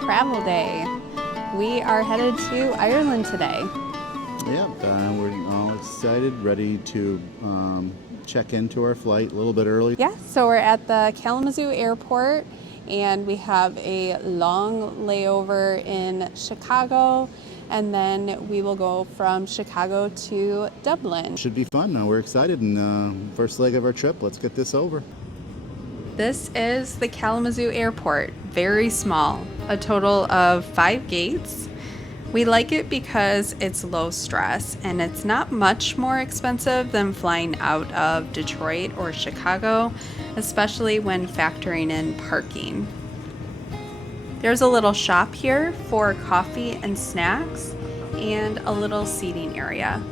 travel day. We are headed to Ireland today. Yeah, we're all excited, ready to check into our flight a little bit early. Yeah, so we're at the Kalamazoo airport and we have a long layover in Chicago, and then we will go from Chicago to Dublin. Should be fun. Now we're excited, and first leg of our trip, let's get this over. This is the Kalamazoo airport, very small, a total of 5 gates. We like it because it's low stress and it's not much more expensive than flying out of Detroit or Chicago, especially when factoring in parking. There's a little shop here for coffee and snacks and a little seating area.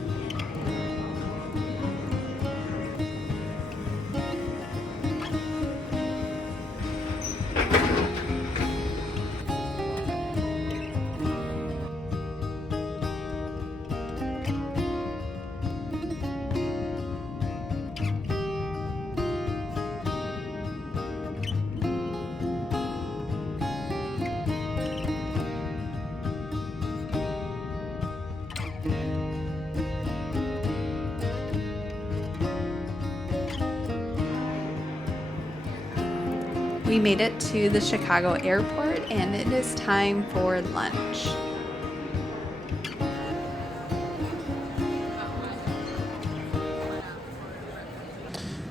We made it to the Chicago airport and it is time for lunch.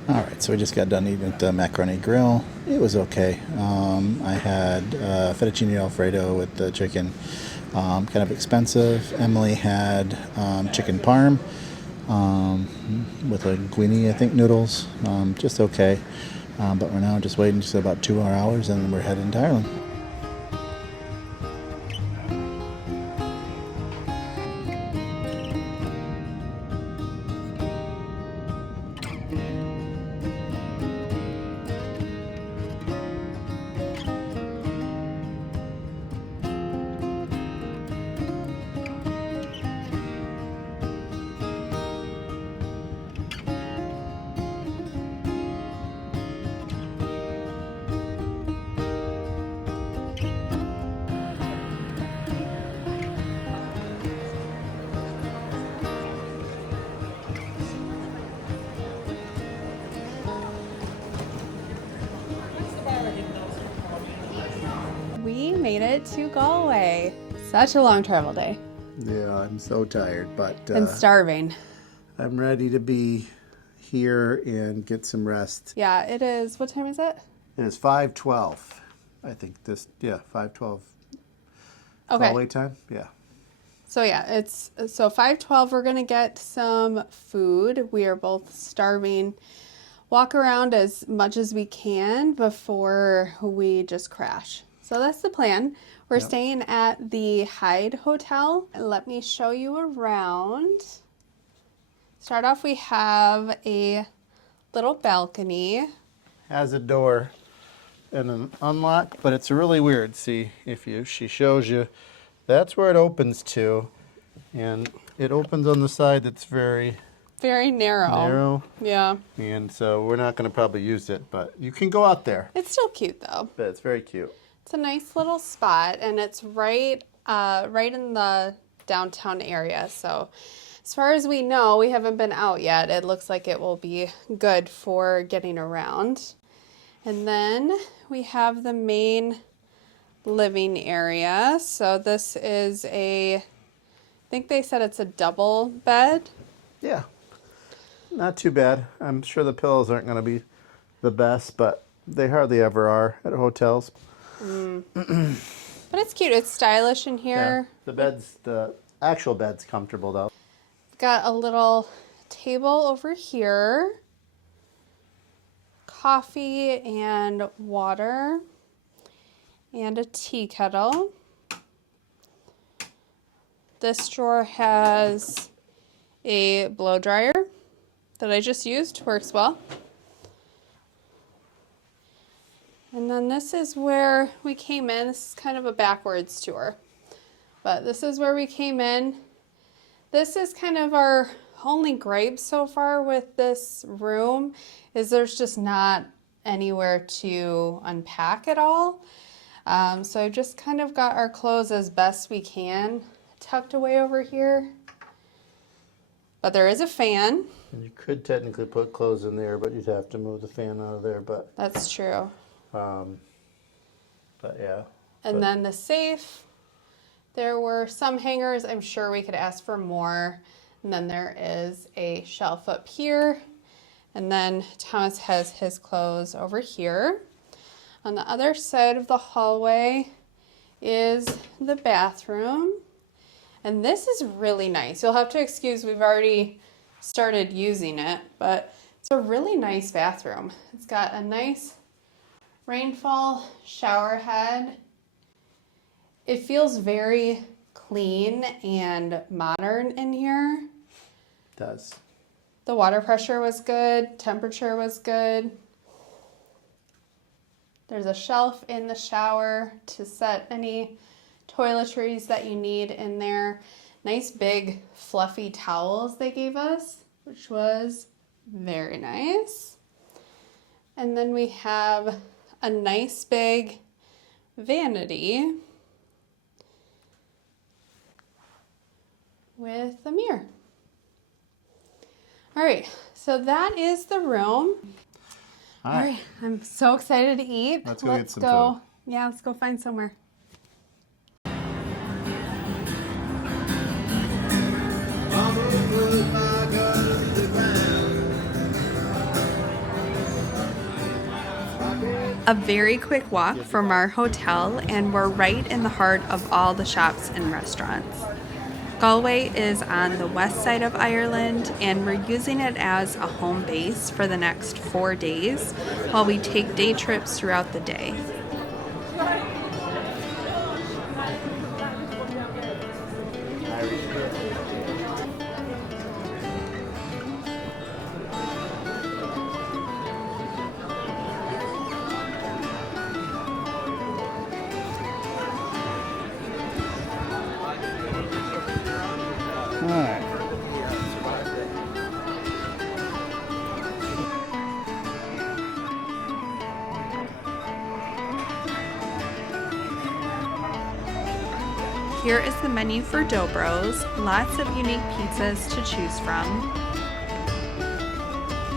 All right, so we just got done eating at the Macaroni Grill. It was okay. I had fettuccine alfredo with the chicken, kind of expensive. Emily had chicken parm with linguine, I think, noodles, just okay. But we're now just waiting just about 2 more hours and we're heading to Ireland. We made it to Galway. Such a long travel day. Yeah, I'm so tired, but And starving. I'm ready to be here and get some rest. Yeah, it is. What time is it? It is 5:12. I think 5:12. Okay. Galway time? Yeah. So yeah, it's 5:12. We're gonna get some food. We are both starving. Walk around as much as we can before we just crash. So that's the plan. We're staying at the Hyde Hotel. Let me show you around. Start off, we have a little balcony. Has a door and an unlock, but it's really weird. See, she shows you, that's where it opens to, and it opens on the side that's very Narrow. Yeah. And so we're not going to probably use it, but you can go out there. It's still cute though. But it's very cute. It's a nice little spot, and it's right in the downtown area. So as far as we know, we haven't been out yet. It looks like it will be good for getting around. And then we have the main living area. So this is I think they said it's a double bed. Yeah. Not too bad. I'm sure the pillows aren't going to be the best, but they hardly ever are at hotels. But it's cute. It's stylish in here. Yeah. The actual bed's comfortable though. Got a little table over here. Coffee and water. And a tea kettle. This drawer has a blow dryer that I just used. Works well. And then this is where we came in. This is kind of a backwards tour. But this is where we came in. This is kind of our only gripe so far with this room, is there's just not anywhere to unpack at all. So just kind of got our clothes as best we can tucked away over here. But there is a fan. And you could technically put clothes in there, but you'd have to move the fan out of there. But That's true. but yeah. And then the safe, there were some hangers. I'm sure we could ask for more. And then there is a shelf up here. And then Thomas has his clothes over here. On the other side of the hallway is the bathroom. And this is really nice. You'll have to excuse, we've already started using it, but it's a really nice bathroom. It's got a nice rainfall shower head. It feels very clean and modern in here. It does. The water pressure was good, temperature was good. There's a shelf in the shower to set any toiletries that you need in there. Nice big fluffy towels they gave us, which was very nice. And then we have a nice big vanity with a mirror. All right, so that is the room. All right, I'm so excited to eat. Let's go get some food. Yeah, let's go find somewhere. A very quick walk from our hotel, and we're right in the heart of all the shops and restaurants. Galway is on the west side of Ireland, and we're using it as a home base for the next 4 days while we take day trips throughout the day. All right. Here is the menu for Dobro's, lots of unique pizzas to choose from.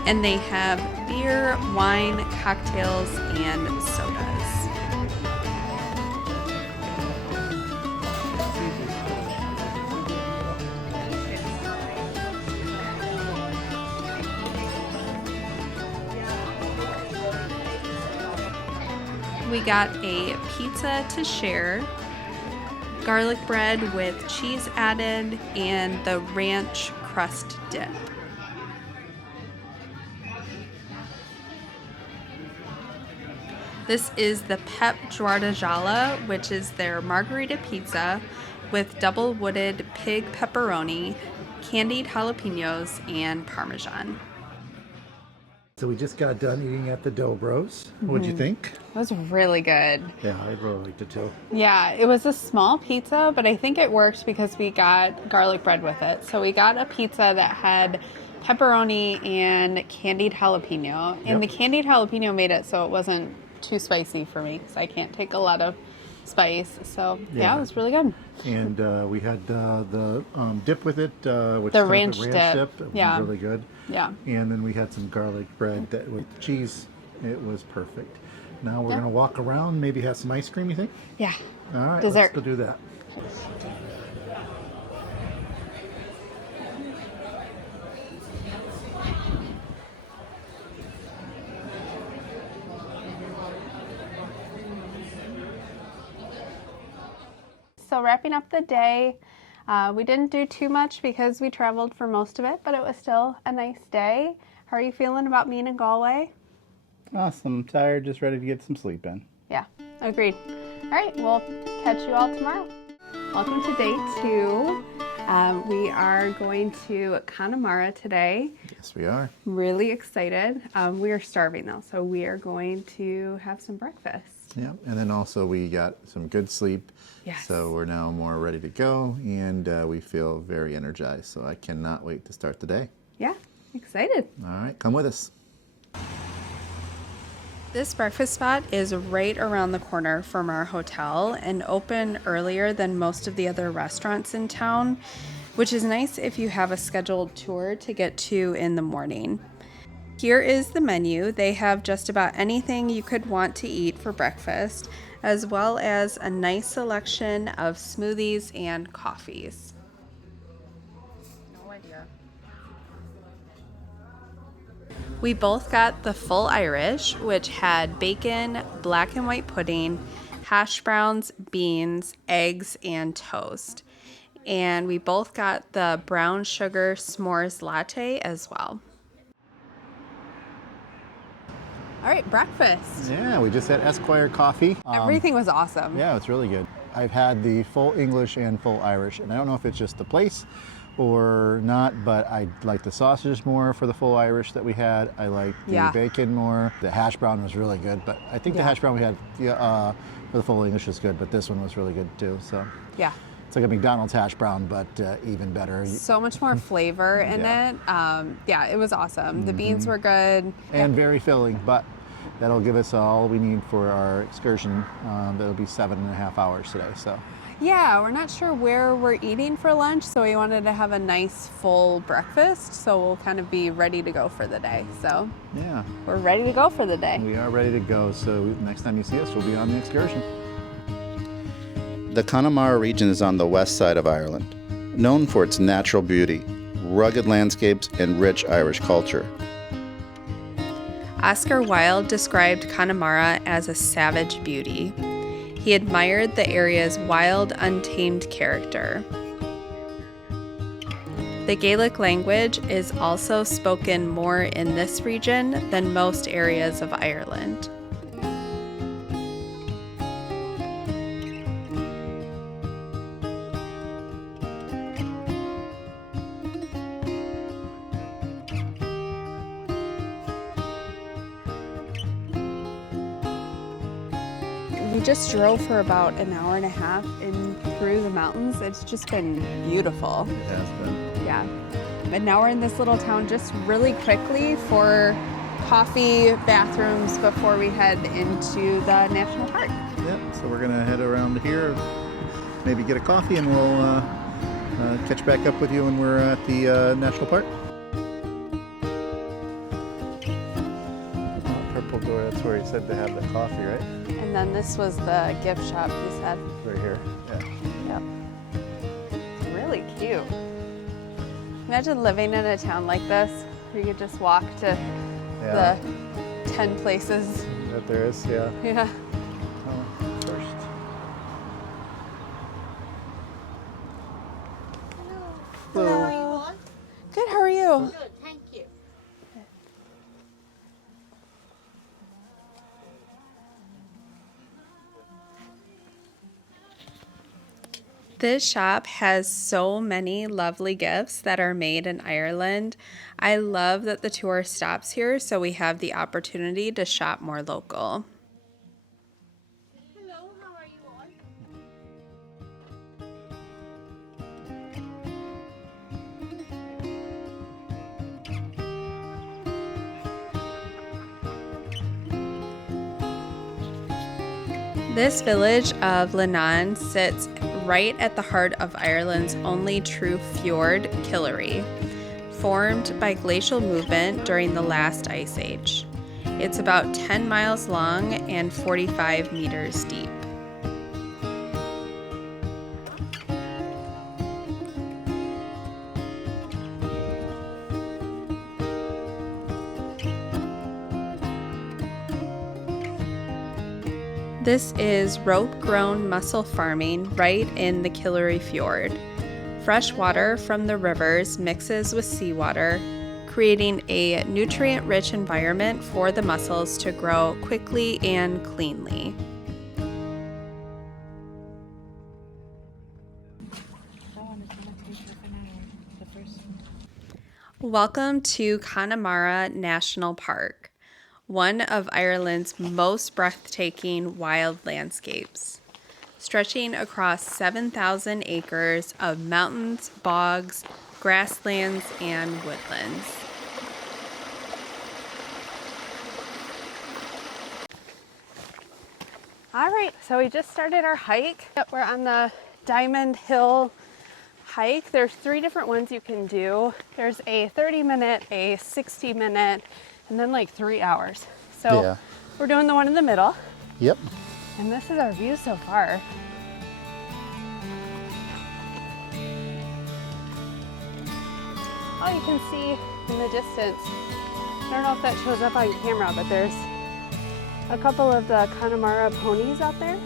And they have beer, wine, cocktails, and sodas. We got a pizza to share, garlic bread with cheese added, and the ranch crust dip. This is the Pep Giardajala, which is their margarita pizza with double wooded pig pepperoni, candied jalapenos, and Parmesan. So we just got done eating at the Dobro's. What'd you think? It was really good. Yeah, I really liked it too. Yeah, it was a small pizza, but I think it worked because we got garlic bread with it. So we got a pizza that had pepperoni and candied jalapeno. And the candied jalapeno made it so it wasn't too spicy for me because I can't take a lot of spice. So yeah, it was really good. And we had the dip with it, which The is ranch the dip. It was Yeah. really good. Yeah. And then we had some garlic bread that with cheese. It was perfect. Now we're gonna walk around, maybe have some ice cream. You think? Yeah. All right, Dessert. let's go do that. So wrapping up the day, we didn't do too much because we traveled for most of it, but it was still a nice day. How are you feeling about being in Galway? Awesome. I'm tired, just ready to get some sleep in. Yeah, agreed. All right, we'll catch you all tomorrow. Welcome to day 2. We are going to Connemara today. Yes, we are. Really excited. We are starving though, so we are going to have some breakfast. Yeah, and then also we got some good sleep. Yes. So we're now more ready to go, and we feel very energized. So I cannot wait to start the day. Yeah, excited. All right, come with us. This breakfast spot is right around the corner from our hotel and open earlier than most of the other restaurants in town, which is nice if you have a scheduled tour to get to in the morning. Here is the menu. They have just about anything you could want to eat for breakfast, as well as a nice selection of smoothies and coffees. No idea. We both got the full Irish, which had bacon, black and white pudding, hash browns, beans, eggs, and toast. And we both got the brown sugar s'mores latte as well. All right, breakfast. Yeah, we just had Esquire coffee. Everything was awesome. Yeah, it's really good. I've had the full English and full Irish, and I don't know if it's just the place or not, but I like the sausages more for the full Irish that we had. I like the bacon more. The hash brown was really good, but I think the hash brown we had for the full English was good, but this one was really good too. So Yeah. it's like a McDonald's hash brown, but even better. So much more flavor in it. It was awesome. The beans were good. And very filling, but that'll give us all we need for our excursion. That'll be 7.5 hours today. So Yeah, we're not sure where we're eating for lunch, so we wanted to have a nice full breakfast, so we'll kind of be ready to go for the day. So yeah, we're ready to go for the day. we are ready to go. So next time you see us, we'll be on the excursion. The Connemara region is on the west side of Ireland, known for its natural beauty, rugged landscapes, and rich Irish culture. Oscar Wilde described Connemara as a savage beauty. He admired the area's wild, untamed character. The Gaelic language is also spoken more in this region than most areas of Ireland. We just drove for about an hour and a half in through the mountains. It's just been beautiful. It has been. Yeah. And now we're in this little town just really quickly for coffee, bathrooms before we head into the national park. Yep, so we're gonna head around here, maybe get a coffee, and we'll catch back up with you when we're at the national park. Purple door, that's where he said to have the coffee, right? And then this was the gift shop, he said. Right here, yeah. Yep. It's really cute. Imagine living in a town like this where you could just walk to the 10 places. That there is, yeah. Yeah. Oh, first. Hello. How are you all? Good, how are you? Good, thank you. This shop has so many lovely gifts that are made in Ireland. I love that the tour stops here so we have the opportunity to shop more local. Hello, how are you all? This village of Leenane sits right at the heart of Ireland's only true fjord, Killaree, formed by glacial movement during the last ice age. It's about 10 miles long and 45 meters deep. This is rope-grown mussel farming right in the Killaree Fjord. Fresh water from the rivers mixes with seawater, creating a nutrient-rich environment for the mussels to grow quickly and cleanly. Welcome to Connemara National Park, one of Ireland's most breathtaking wild landscapes, stretching across 7,000 acres of mountains, bogs, grasslands, and woodlands. right, so we just started our hike. We're on the Diamond Hill hike. There's 3 different ones you can do. There's a 30-minute, a 60-minute, and then like 3 hours. So Yeah. we're doing the one in the middle. Yep. And this is our view so far. Oh, you can see in the distance. I don't know if that shows up on camera, but there's a couple of the Connemara ponies out there.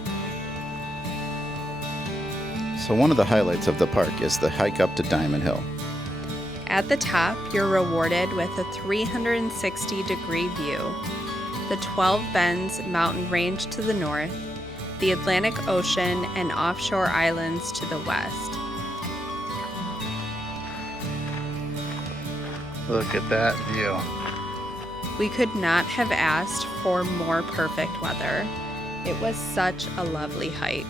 So one of the highlights of the park is the hike up to Diamond Hill. At the top, you're rewarded with a 360-degree view. The 12 Bends mountain range to the north, the Atlantic Ocean and offshore islands to the west. Look at that view. We could not have asked for more perfect weather. It was such a lovely hike.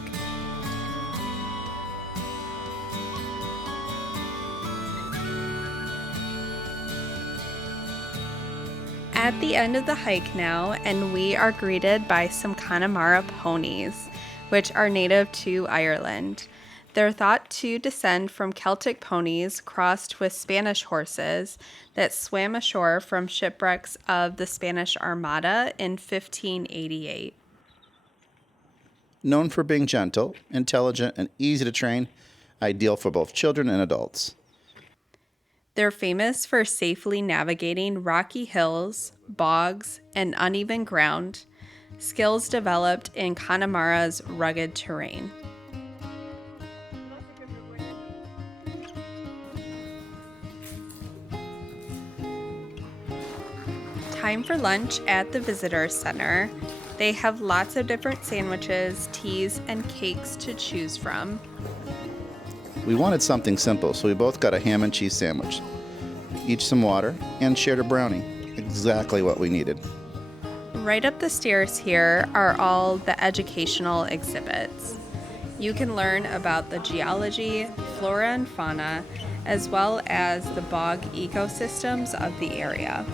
At the end of the hike now, and we are greeted by some Connemara ponies, which are native to Ireland. They're thought to descend from Celtic ponies crossed with Spanish horses that swam ashore from shipwrecks of the Spanish Armada in 1588. Known for being gentle, intelligent, and easy to train, ideal for both children and adults. They're famous for safely navigating rocky hills, bogs, and uneven ground, skills developed in Connemara's rugged terrain. Time for lunch at the Visitor Center. They have lots of different sandwiches, teas, and cakes to choose from. We wanted something simple, so we both got a ham and cheese sandwich, each some water, and shared a brownie. Exactly what we needed. Right up the stairs here are all the educational exhibits. You can learn about the geology, flora and fauna, as well as the bog ecosystems of the area.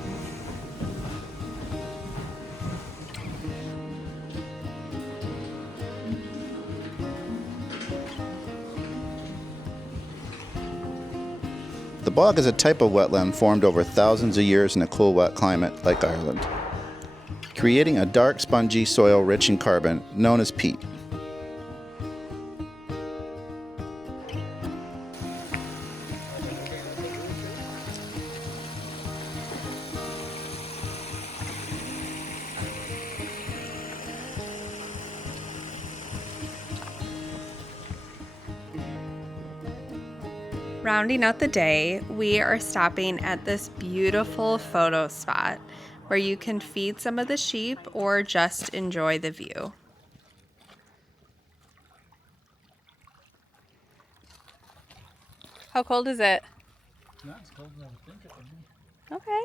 The bog is a type of wetland formed over thousands of years in a cool, wet climate like Ireland, creating a dark, spongy soil rich in carbon known as peat. Rounding out the day, we are stopping at this beautiful photo spot where you can feed some of the sheep or just enjoy the view. How cold is it? Not as cold as I would think it would be. Okay.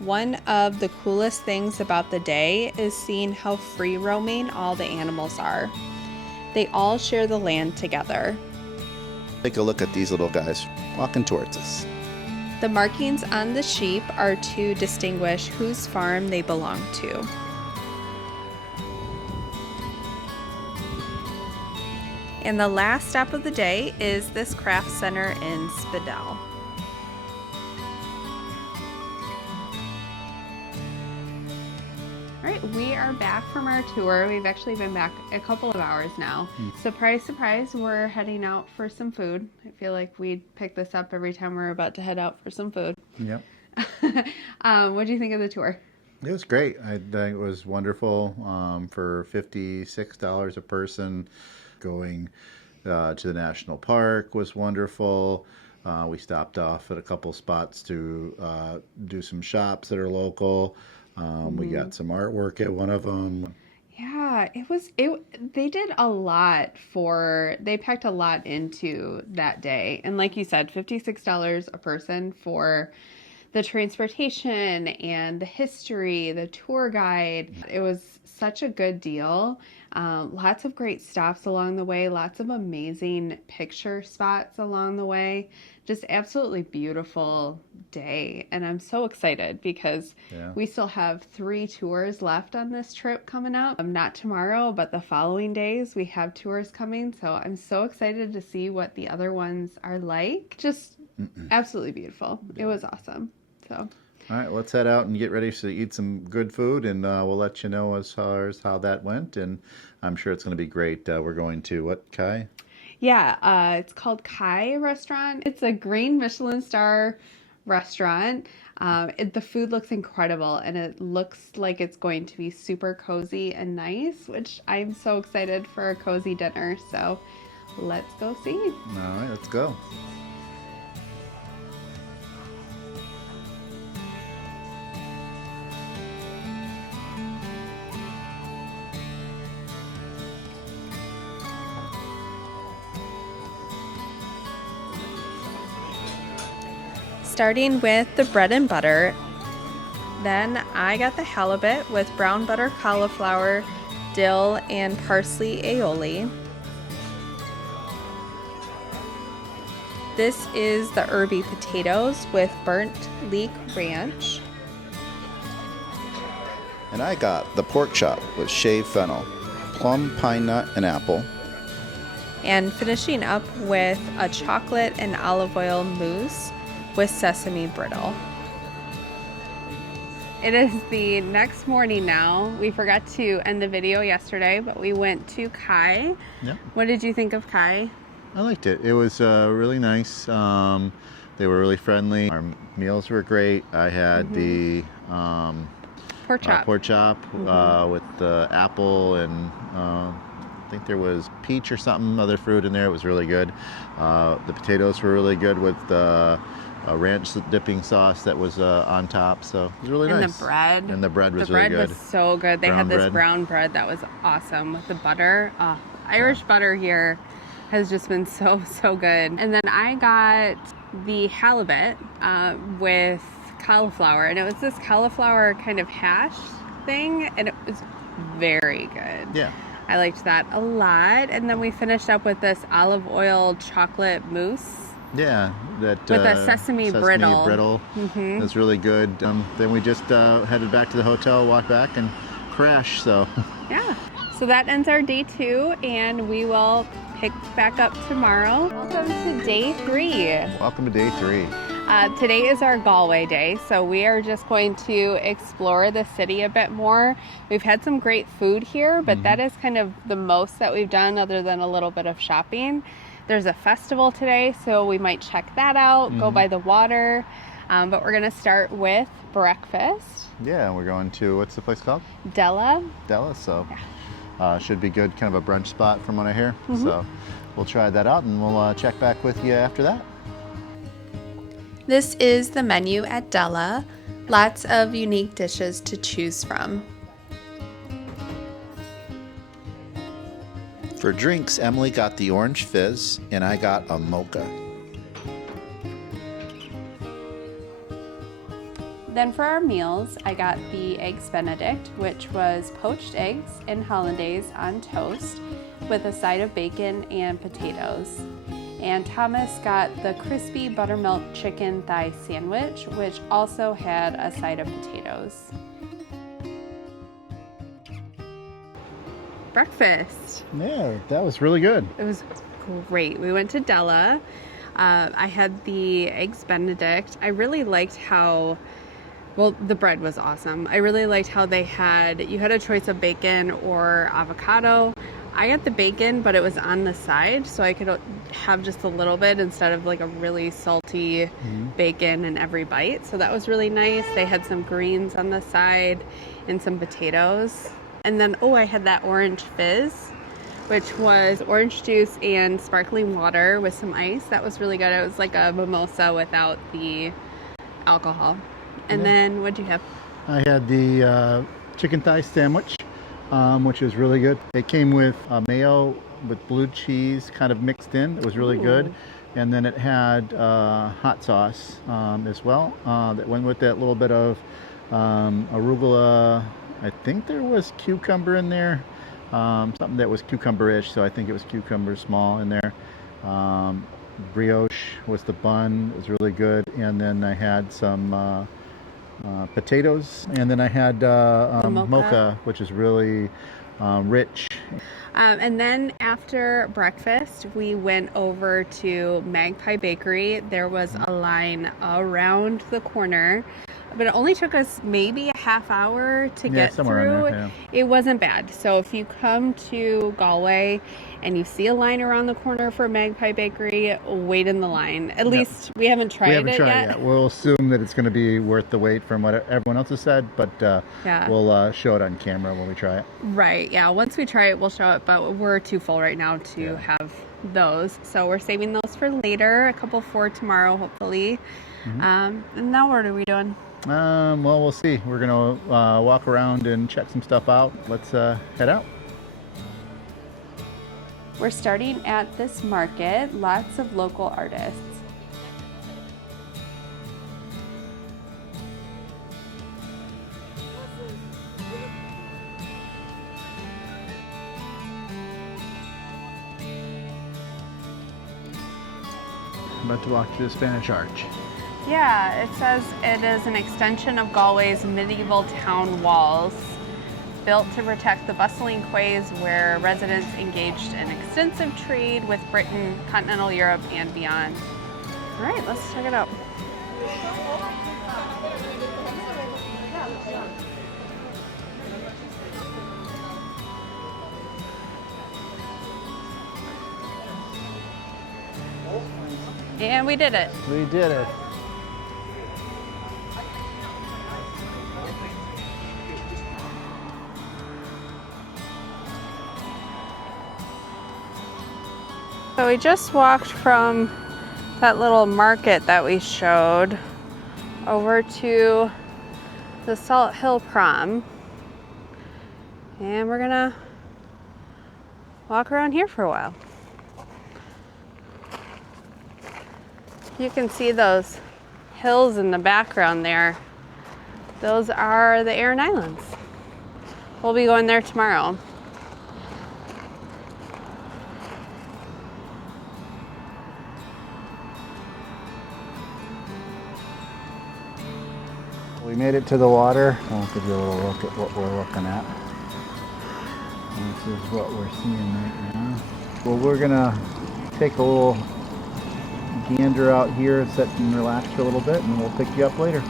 One of the coolest things about the day is seeing how free roaming all the animals are. They all share the land together. Take a look at these little guys walking towards us. The markings on the sheep are to distinguish whose farm they belong to. And the last stop of the day is this craft center in Spidell. All right, we are back from our tour. We've actually been back a couple of hours now. Surprise, surprise, we're heading out for some food. I feel like we'd pick this up every time we're about to head out for some food. Yep. What do you think of the tour? It was great. I think it was wonderful for $56 a person. Going to the national park was wonderful. We stopped off at a couple spots to do some shops that are local. We got some artwork at one of them. Yeah, they did a lot they packed a lot into that day. And like you said, $56 a person for the transportation and the history, the tour guide. It was such a good deal. Lots of great stops along the way, lots of amazing picture spots along the way. just absolutely beautiful day. And I'm so excited because we still have 3 tours left on this trip coming up. Not tomorrow, but the following days we have tours coming. So I'm so excited to see what the other ones are like. Just absolutely beautiful. It was awesome. So. All right, let's head out and get ready to eat some good food, and we'll let you know as far as how that went, and I'm sure it's going to be great. We're going to, what, Kai? Yeah, it's called Kai Restaurant. It's a green Michelin star restaurant. The food looks incredible, and it looks like it's going to be super cozy and nice, which I'm so excited for a cozy dinner, so let's go see. All right, let's go. Starting with the bread and butter, then I got the halibut with brown butter cauliflower, dill, and parsley aioli. This is the herby potatoes with burnt leek ranch. And I got the pork chop with shaved fennel, plum, pine nut, and apple. And finishing up with a chocolate and olive oil mousse with sesame brittle. It is the next morning now. We forgot to end the video yesterday, but we went to Kai. Yeah. What did you think of Kai? I liked it. It was really nice. They were really friendly. Our meals were great. I had the Pork chop. With the apple and I think there was peach or something, other fruit in there. It was really good. The potatoes were really good with the ranch dipping sauce that was on top, so it was really nice. And the bread was really good. The bread was so good. They had this brown bread that was awesome with the butter. Irish butter here has just been so good. And then I got the halibut with cauliflower, and it was this cauliflower kind of hash thing, and it was very good. Yeah. I liked that a lot. And then we finished up with this olive oil chocolate mousse. Yeah, that with a sesame brittle. It was really good. Then we just headed back to the hotel, walked back, and crashed. So yeah, so that ends our day 2, and we will pick back up tomorrow. Welcome to day 3. Welcome to day 3. Today is our Galway day, so we are just going to explore the city a bit more. We've had some great food here, but that is kind of the most that we've done other than a little bit of shopping. There's a festival today, so we might check that out, go by the water, but we're gonna start with breakfast. Yeah, we're going to, what's the place called? Della, so should be good, kind of a brunch spot from what I hear. So we'll try that out, and we'll check back with you after that. This is the menu at Della. Lots of unique dishes to choose from. For drinks, Emily got the orange fizz, and I got a mocha. Then for our meals, I got the Eggs Benedict, which was poached eggs and hollandaise on toast with a side of bacon and potatoes. And Thomas got the crispy buttermilk chicken thigh sandwich, which also had a side of potatoes. Breakfast. Yeah, that was really good. It was great. We went to Della. I had the Eggs Benedict. I really liked how, well, the bread was awesome. I really liked how you had a choice of bacon or avocado. I got the bacon, but it was on the side, so I could have just a little bit instead of like a really salty bacon in every bite. So that was really nice. They had some greens on the side and some potatoes. And then, I had that orange fizz, which was orange juice and sparkling water with some ice. That was really good. It was like a mimosa without the alcohol. And then, what'd you have? I had the chicken thigh sandwich, which was really good. It came with mayo with blue cheese kind of mixed in. It was really good. And then it had hot sauce as well that went with that little bit of arugula. I think there was cucumber in there, something that was cucumber-ish, so I think it was cucumber small in there. brioche was the bun. It was really good. And then I had some potatoes. And then I had mocha, which is really rich. And then after breakfast, we went over to Magpie Bakery. There was a line around the corner, but it only took us maybe a half hour to get through. There, It wasn't bad. So if you come to Galway and you see a line around the corner for Magpie Bakery, wait in the line. At least we haven't tried it yet. We'll assume that it's going to be worth the wait from what everyone else has said, but we'll show it on camera when we try it. Right, yeah. Once we try it, we'll show it, but we're too full right now to have those. So we're saving those for later, a couple for tomorrow, hopefully. And now what are we doing? Well, we'll see. We're going to walk around and check some stuff out. Let's head out. We're starting at this market, lots of local artists. I'm about to walk through the Spanish Arch. Yeah, it says it is an extension of Galway's medieval town walls, built to protect the bustling quays where residents engaged in extensive trade with Britain, continental Europe, and beyond. All right, let's check it out. And we did it. We did it. So we just walked from that little market that we showed over to the Salt Hill Prom. And we're gonna walk around here for a while. You can see those hills in the background there. Those are the Aran Islands. We'll be going there tomorrow. We made it to the water. I'll give you a little look at what we're looking at. This is what we're seeing right now. Well, we're gonna take a little gander out here, sit and relax for a little bit, and we'll pick you up later.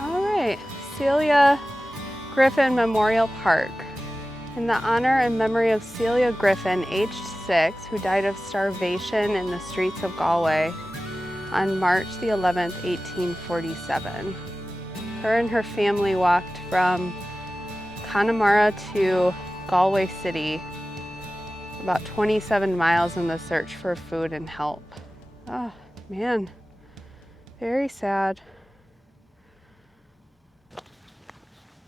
All right, Celia Griffin Memorial Park. In the honor and memory of Celia Griffin, aged 6, who died of starvation in the streets of Galway on March the 11th, 1847. Her and her family walked from Connemara to Galway City, about 27 miles in the search for food and help. Oh, man, very sad.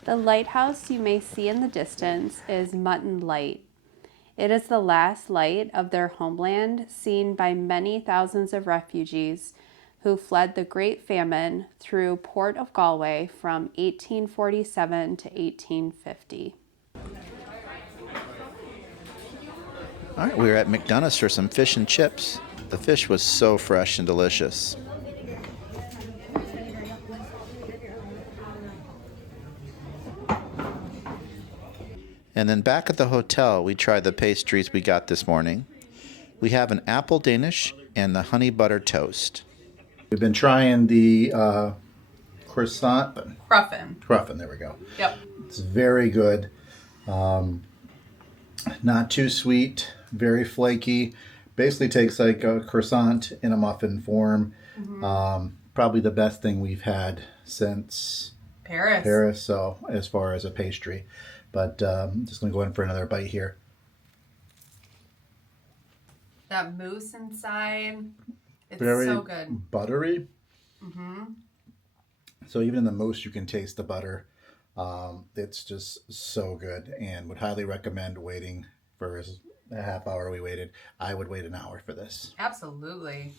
The lighthouse you may see in the distance is Mutton Light. It is the last light of their homeland, seen by many thousands of refugees who fled the Great Famine through Port of Galway from 1847 to 1850. All right, we were at McDonough's for some fish and chips. The fish was so fresh and delicious. And then back at the hotel, we tried the pastries we got this morning. We have an apple Danish and the honey butter toast. We've been trying the croissant. Cruffin, there we go. Yep. It's very good. Not too sweet, very flaky. Basically takes like a croissant in a muffin form. Mm-hmm. Probably the best thing we've had since Paris, so as far as a pastry. But I'm just going to go in for another bite here. That mousse inside, it's very so good. Buttery. Mm-hmm. So even in the mousse, you can taste the butter. It's just so good, and would highly recommend waiting for a half hour we waited. I would wait an hour for this. Absolutely.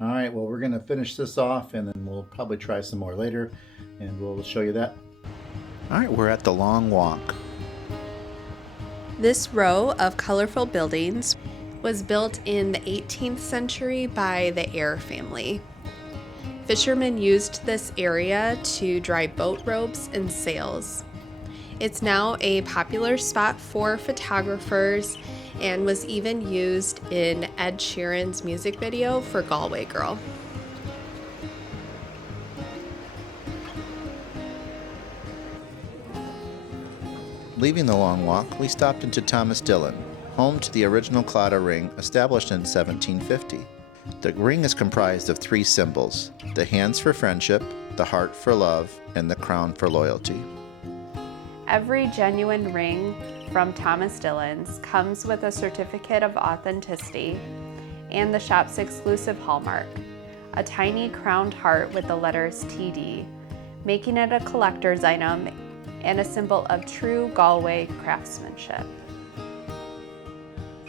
All right, well, we're going to finish this off, and then we'll probably try some more later, and we'll show you that. All right, we're at the Long Walk. This row of colorful buildings was built in the 18th century by the Eyre family. Fishermen used this area to dry boat ropes and sails. It's now a popular spot for photographers and was even used in Ed Sheeran's music video for Galway Girl. Leaving the Long Walk, we stopped into Thomas Dillon, home to the original Claddagh ring established in 1750. The ring is comprised of 3 symbols: the hands for friendship, the heart for love, and the crown for loyalty. Every genuine ring from Thomas Dillon's comes with a certificate of authenticity and the shop's exclusive hallmark, a tiny crowned heart with the letters TD, making it a collector's item and a symbol of true Galway craftsmanship.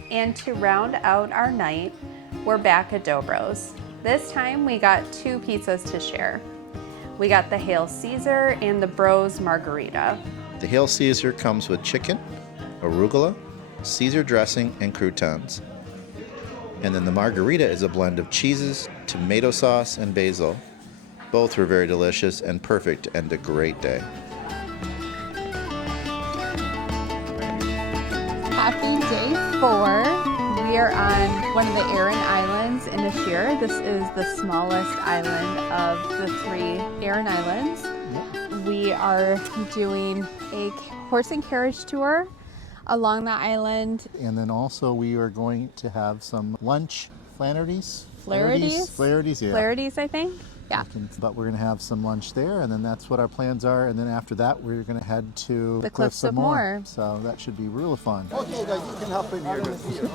And to round out our night, we're back at Dobro's. This time we got 2 pizzas to share. We got the Hail Caesar and the Bros Margarita. The Hail Caesar comes with chicken, arugula, Caesar dressing, and croutons. And then the margarita is a blend of cheeses, tomato sauce, and basil. Both were very delicious and perfect to end a great day. Happy day 4. We are on one of the Aran Islands in Ashir. This is the smallest island of the 3 Aran Islands. We are doing a horse and carriage tour along the island. And then also we are going to have some lunch. Flaherty's, yeah. Flaherty's, I think. Yeah. But we're going to have some lunch there, and then that's what our plans are. And then after that, we're going to head to the Cliffs of Moher. So that should be really fun. Okay, guys, you can hop in here.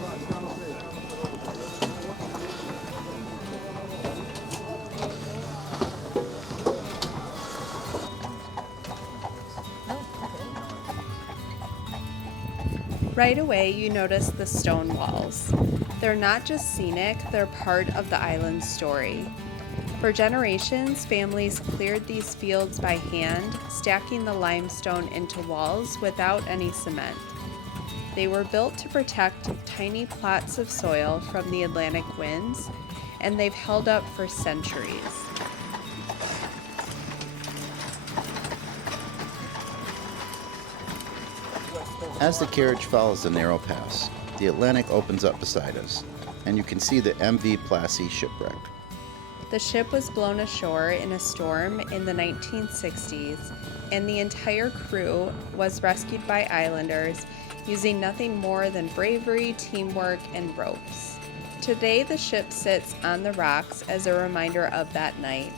Right away, you notice the stone walls. They're not just scenic, they're part of the island's story. For generations, families cleared these fields by hand, stacking the limestone into walls without any cement. They were built to protect tiny plots of soil from the Atlantic winds, and they've held up for centuries. As the carriage follows the narrow pass, the Atlantic opens up beside us, and you can see the MV Plassey shipwreck. The ship was blown ashore in a storm in the 1960s, and the entire crew was rescued by islanders using nothing more than bravery, teamwork, and ropes. Today, the ship sits on the rocks as a reminder of that night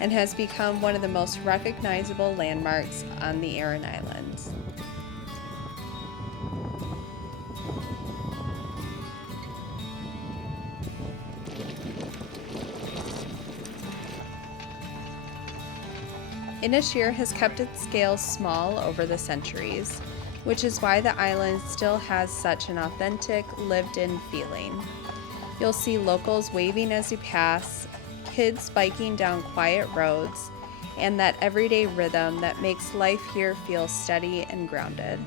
and has become one of the most recognizable landmarks on the Aran Islands. Inisheer has kept its scale small over the centuries, which is why the island still has such an authentic, lived-in feeling. You'll see locals waving as you pass, kids biking down quiet roads, and that everyday rhythm that makes life here feel steady and grounded.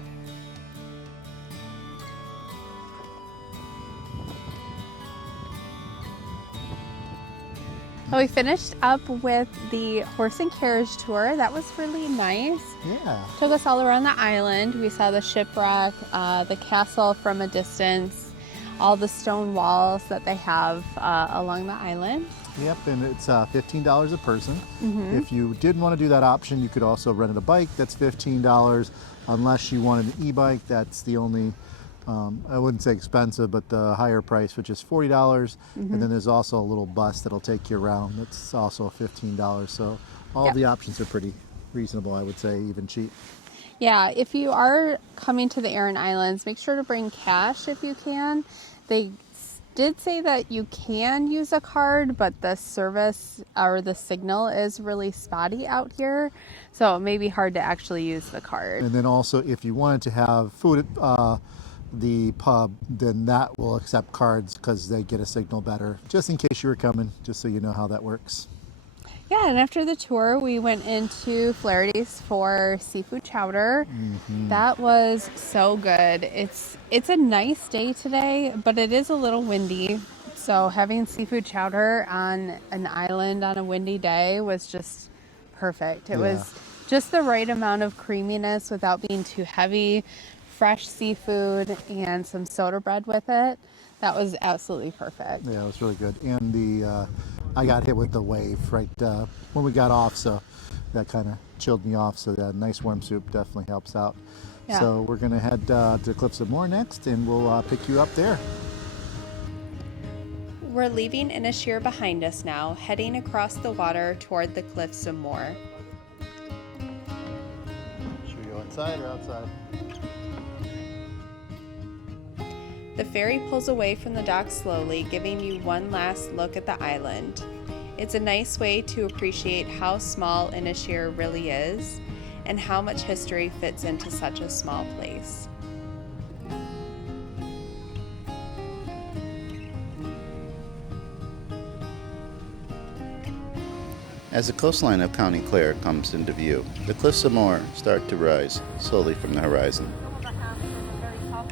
Well, we finished up with the horse and carriage tour. That was really nice. Yeah. Took us all around the island. We saw the shipwreck, the castle from a distance, all the stone walls that they have along the island. Yep, and it's $15 a person. Mm-hmm. If you didn't want to do that option, you could also rent a bike. That's $15. Unless you wanted an e-bike, that's the only, I wouldn't say expensive, but the higher price, which is $40. Mm-hmm. And then there's also a little bus that'll take you around. That's also $15. So all the options are pretty reasonable, I would say, even cheap. Yeah, if you are coming to the Aran Islands, make sure to bring cash if you can. They did say that you can use a card, but the service or the signal is really spotty out here, so it may be hard to actually use the card. And then also, if you wanted to have food at the pub, then that will accept cards because they get a signal better. Just in case you were coming, just so you know how that works. Yeah, and after the tour, we went into Flaherty's for seafood chowder. That was so good. It's a nice day today, but it is a little windy. So having seafood chowder on an island on a windy day was just perfect. It was just the right amount of creaminess without being too heavy, fresh seafood, and some soda bread with it. That was absolutely perfect. Yeah, it was really good. And I got hit with the wave right when we got off, so that kind of chilled me off. So that nice warm soup definitely helps out. Yeah. So we're going to head to the Cliffs of Moher next, and we'll pick you up there. We're leaving Inisheer behind us now, heading across the water toward the Cliffs of Moher. Should we go inside or outside? The ferry pulls away from the dock slowly, giving you one last look at the island. It's a nice way to appreciate how small Inisheer really is and how much history fits into such a small place. As the coastline of County Clare comes into view, the Cliffs of Moher start to rise slowly from the horizon.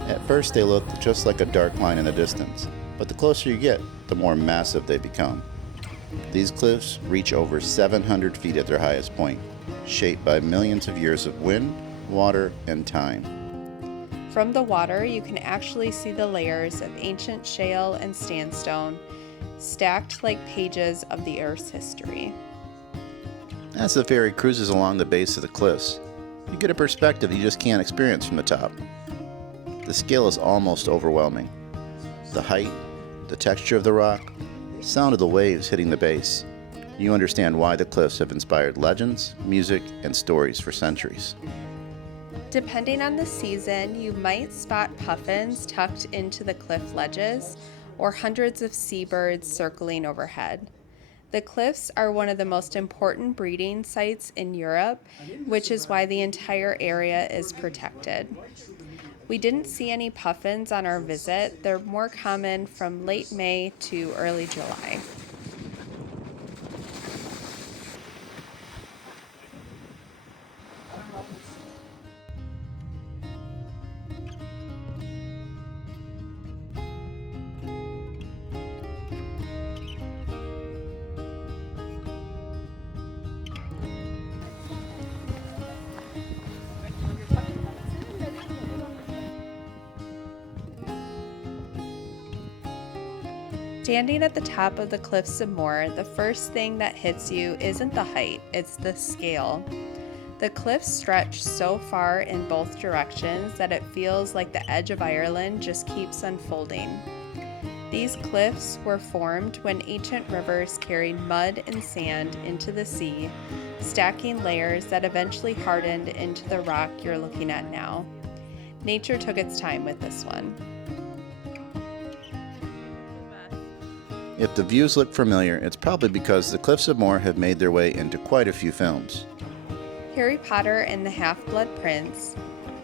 At first they look just like a dark line in the distance, but the closer you get, the more massive they become. These cliffs reach over 700 feet at their highest point, shaped by millions of years of wind, water, and time. From the water, you can actually see the layers of ancient shale and sandstone stacked like pages of the Earth's history. As the ferry cruises along the base of the cliffs, you get a perspective you just can't experience from the top. The scale is almost overwhelming. The height, the texture of the rock, the sound of the waves hitting the base. You understand why the cliffs have inspired legends, music, and stories for centuries. Depending on the season, you might spot puffins tucked into the cliff ledges or hundreds of seabirds circling overhead. The cliffs are one of the most important breeding sites in Europe, which is why the entire area is protected. We didn't see any puffins on our visit. They're more common from late May to early July. Standing at the top of the Cliffs of Moher, the first thing that hits you isn't the height, it's the scale. The cliffs stretch so far in both directions that it feels like the edge of Ireland just keeps unfolding. These cliffs were formed when ancient rivers carried mud and sand into the sea, stacking layers that eventually hardened into the rock you're looking at now. Nature took its time with this one. If the views look familiar, it's probably because the Cliffs of Moher have made their way into quite a few films. Harry Potter and the Half-Blood Prince,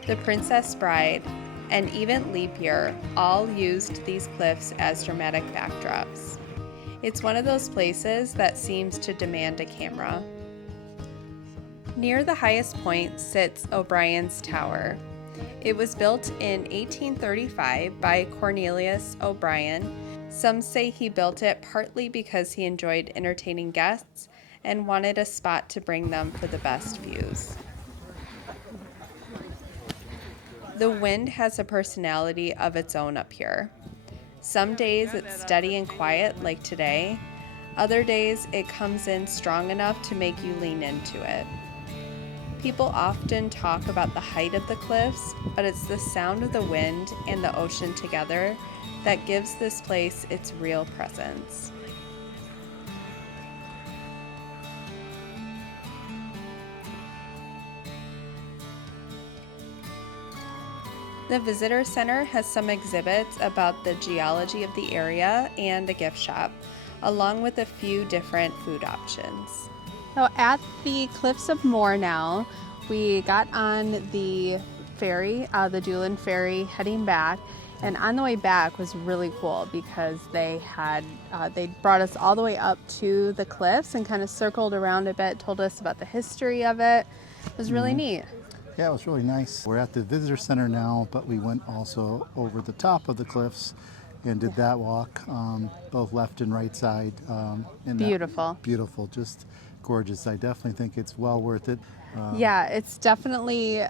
The Princess Bride, and even Leap Year all used these cliffs as dramatic backdrops. It's one of those places that seems to demand a camera. Near the highest point sits O'Brien's Tower. It was built in 1835 by Cornelius O'Brien. Some say he built it partly because he enjoyed entertaining guests and wanted a spot to bring them for the best views. The wind has a personality of its own up here. Some days it's steady and quiet like today. Other days it comes in strong enough to make you lean into it. People often talk about the height of the cliffs, but it's the sound of the wind and the ocean together that gives this place its real presence. The visitor center has some exhibits about the geology of the area and a gift shop, along with a few different food options. So at the Cliffs of Moher now, we got on the ferry, the Dublin ferry, heading back. And on the way back was really cool because they brought us all the way up to the cliffs and kind of circled around a bit, told us about the history of it. It was really neat. Yeah, it was really nice. We're at the visitor center now, but we went also over the top of the cliffs and did that walk, both left and right side. Beautiful. Beautiful, just gorgeous. I definitely think it's well worth it. Yeah, it's definitely,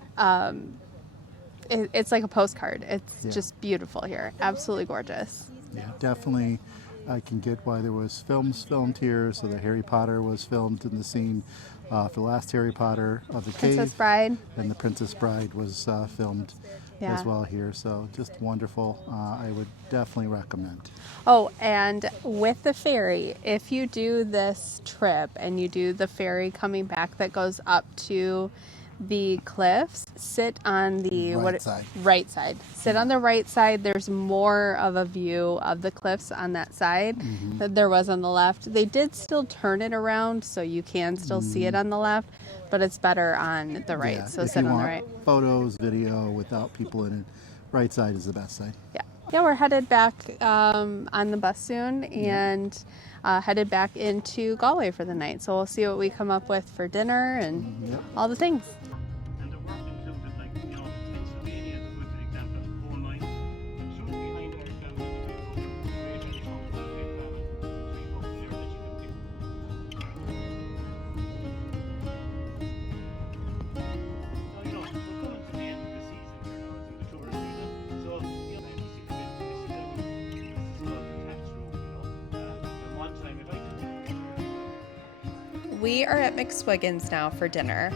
it's like a postcard. It's just beautiful here. Absolutely gorgeous. Yeah, definitely. I can get why there was films filmed here. So the Harry Potter was filmed in the scene for the last Harry Potter of the Princess cave. Bride. And the Princess Bride was filmed Yeah. as well here. So just wonderful. I would definitely recommend. Oh, and with the ferry, if you do this trip and you do the ferry coming back that goes up to the cliffs, sit on the Right side. right side. Sit on the right side. There's more of a view of the cliffs on that side than there was on the left. They did still turn it around, so you can still see it on the left, but it's better on the right. Yeah, So if sit you on the want right. photos, video without people in it, right side is the best side. Yeah, we're headed back on the bus soon and headed back into Galway for the night. So we'll see what we come up with for dinner and all the things. And the work included, like, you know, Pennsylvania is a good example of coal mines. Shoot behind our town, great any house, great famine, 3 houses here that you can pick. So, you know, we're coming to the end of the season here now, it's in the tourist season. So, you know, you see the bit, this is called the tax room, you know. And one time, if I could. We are at McSwiggin's now for dinner.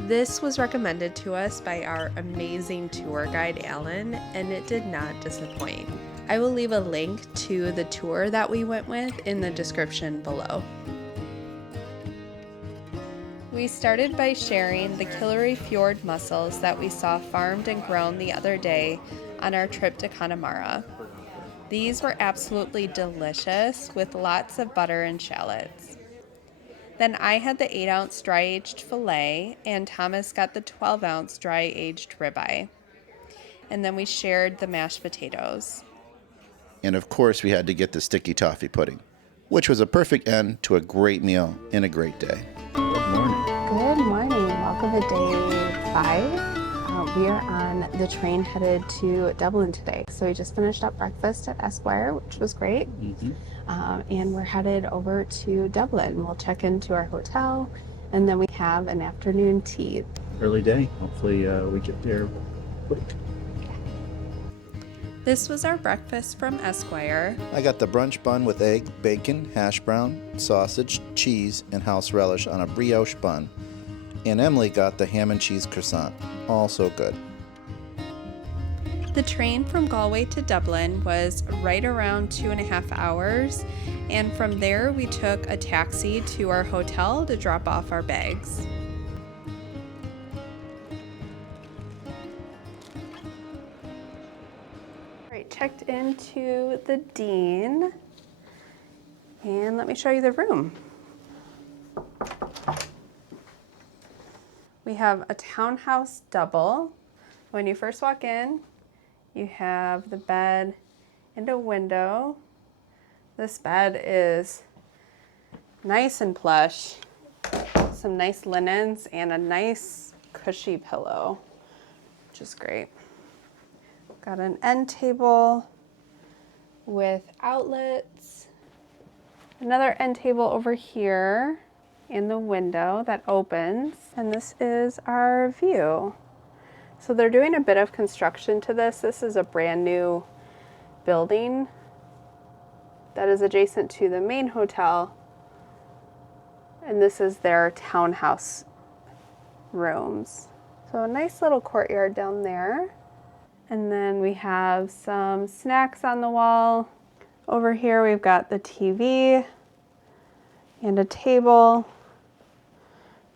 This was recommended to us by our amazing tour guide, Alan, and it did not disappoint. I will leave a link to the tour that we went with in the description below. We started by sharing the Killary Fjord mussels that we saw farmed and grown the other day on our trip to Connemara. These were absolutely delicious with lots of butter and shallots. Then I had the 8-ounce dry-aged filet, and Thomas got the 12-ounce dry-aged ribeye. And then we shared the mashed potatoes. And of course, we had to get the sticky toffee pudding, which was a perfect end to a great meal and a great day. Good morning. Welcome to day 5. We are on the train headed to Dublin today. So we just finished up breakfast at Esquire, which was great. And we're headed over to Dublin. We'll check into our hotel, and then we have an afternoon tea. Early day. Hopefully we get there quick. This was our breakfast from Esquire. I got the brunch bun with egg, bacon, hash brown, sausage, cheese, and house relish on a brioche bun. And Emily got the ham and cheese croissant. Also good. The train from Galway to Dublin was right around 2.5 hours, and from there we took a taxi to our hotel to drop off our bags. All right, checked into the Dean, and let me show you the room. We have a townhouse double. When you first walk in, you have the bed and a window. This bed is nice and plush. Some nice linens and a nice cushy pillow, which is great. Got an end table with outlets. Another end table over here in the window that opens. And this is our view. So they're doing a bit of construction to this. This is a brand new building that is adjacent to the main hotel. And this is their townhouse rooms. So a nice little courtyard down there. And then we have some snacks on the wall. Over here we've got the TV and a table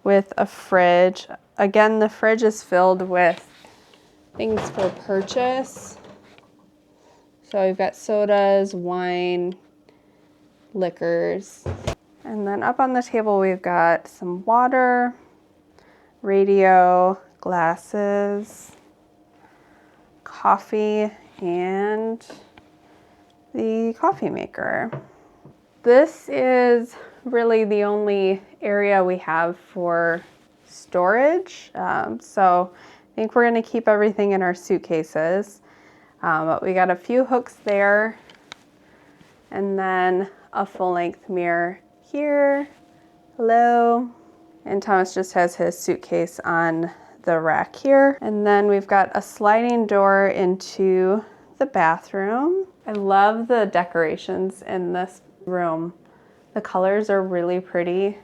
with a fridge. Again, the fridge is filled with things for purchase. So we've got sodas, wine, liquors. And then up on the table we've got some water, radio, glasses, coffee, and the coffee maker. This is really the only area we have for storage. So I think we're gonna keep everything in our suitcases. But we got a few hooks there, and then a full-length mirror here. Hello. And Thomas just has his suitcase on the rack here. And then we've got a sliding door into the bathroom. I love the decorations in this room. The colors are really pretty.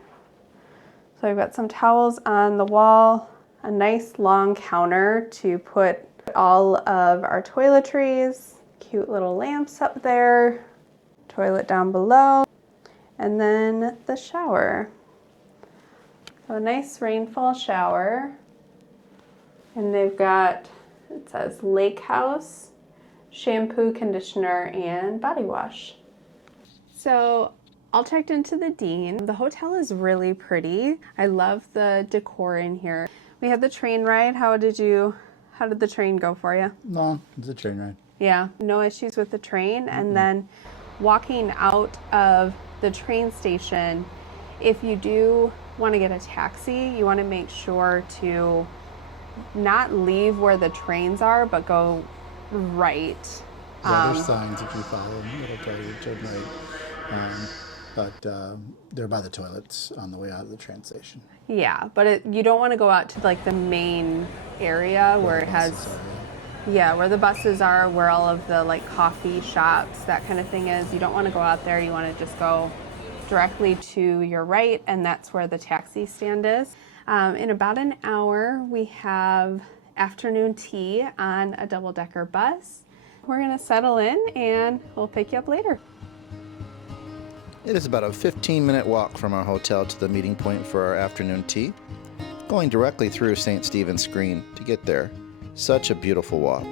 So we've got some towels on the wall, a nice long counter to put all of our toiletries, cute little lamps up there, toilet down below, and then the shower. So a nice rainfall shower. And they've got, it says Lake House, shampoo, conditioner, and body wash. So all checked into the Dean. The hotel is really pretty. I love the decor in here. We had the train ride. How did the train go for you? No, it's a train ride. Yeah, no issues with the train. And then walking out of the train station, if you do want to get a taxi, you want to make sure to not leave where the trains are, but go right. Yeah, there's signs if you follow them that'll tell you to turn right. But they're by the toilets on the way out of the train station. Yeah, but you don't want to go out to like the main area where it has, yeah, where the buses are, where all of the like coffee shops, that kind of thing is. You don't want to go out there. You want to just go directly to your right, and that's where the taxi stand is. In about an hour, we have afternoon tea on a double-decker bus. We're gonna settle in and we'll pick you up later. It is about a 15-minute walk from our hotel to the meeting point for our afternoon tea, going directly through St. Stephen's Green to get there. Such a beautiful walk.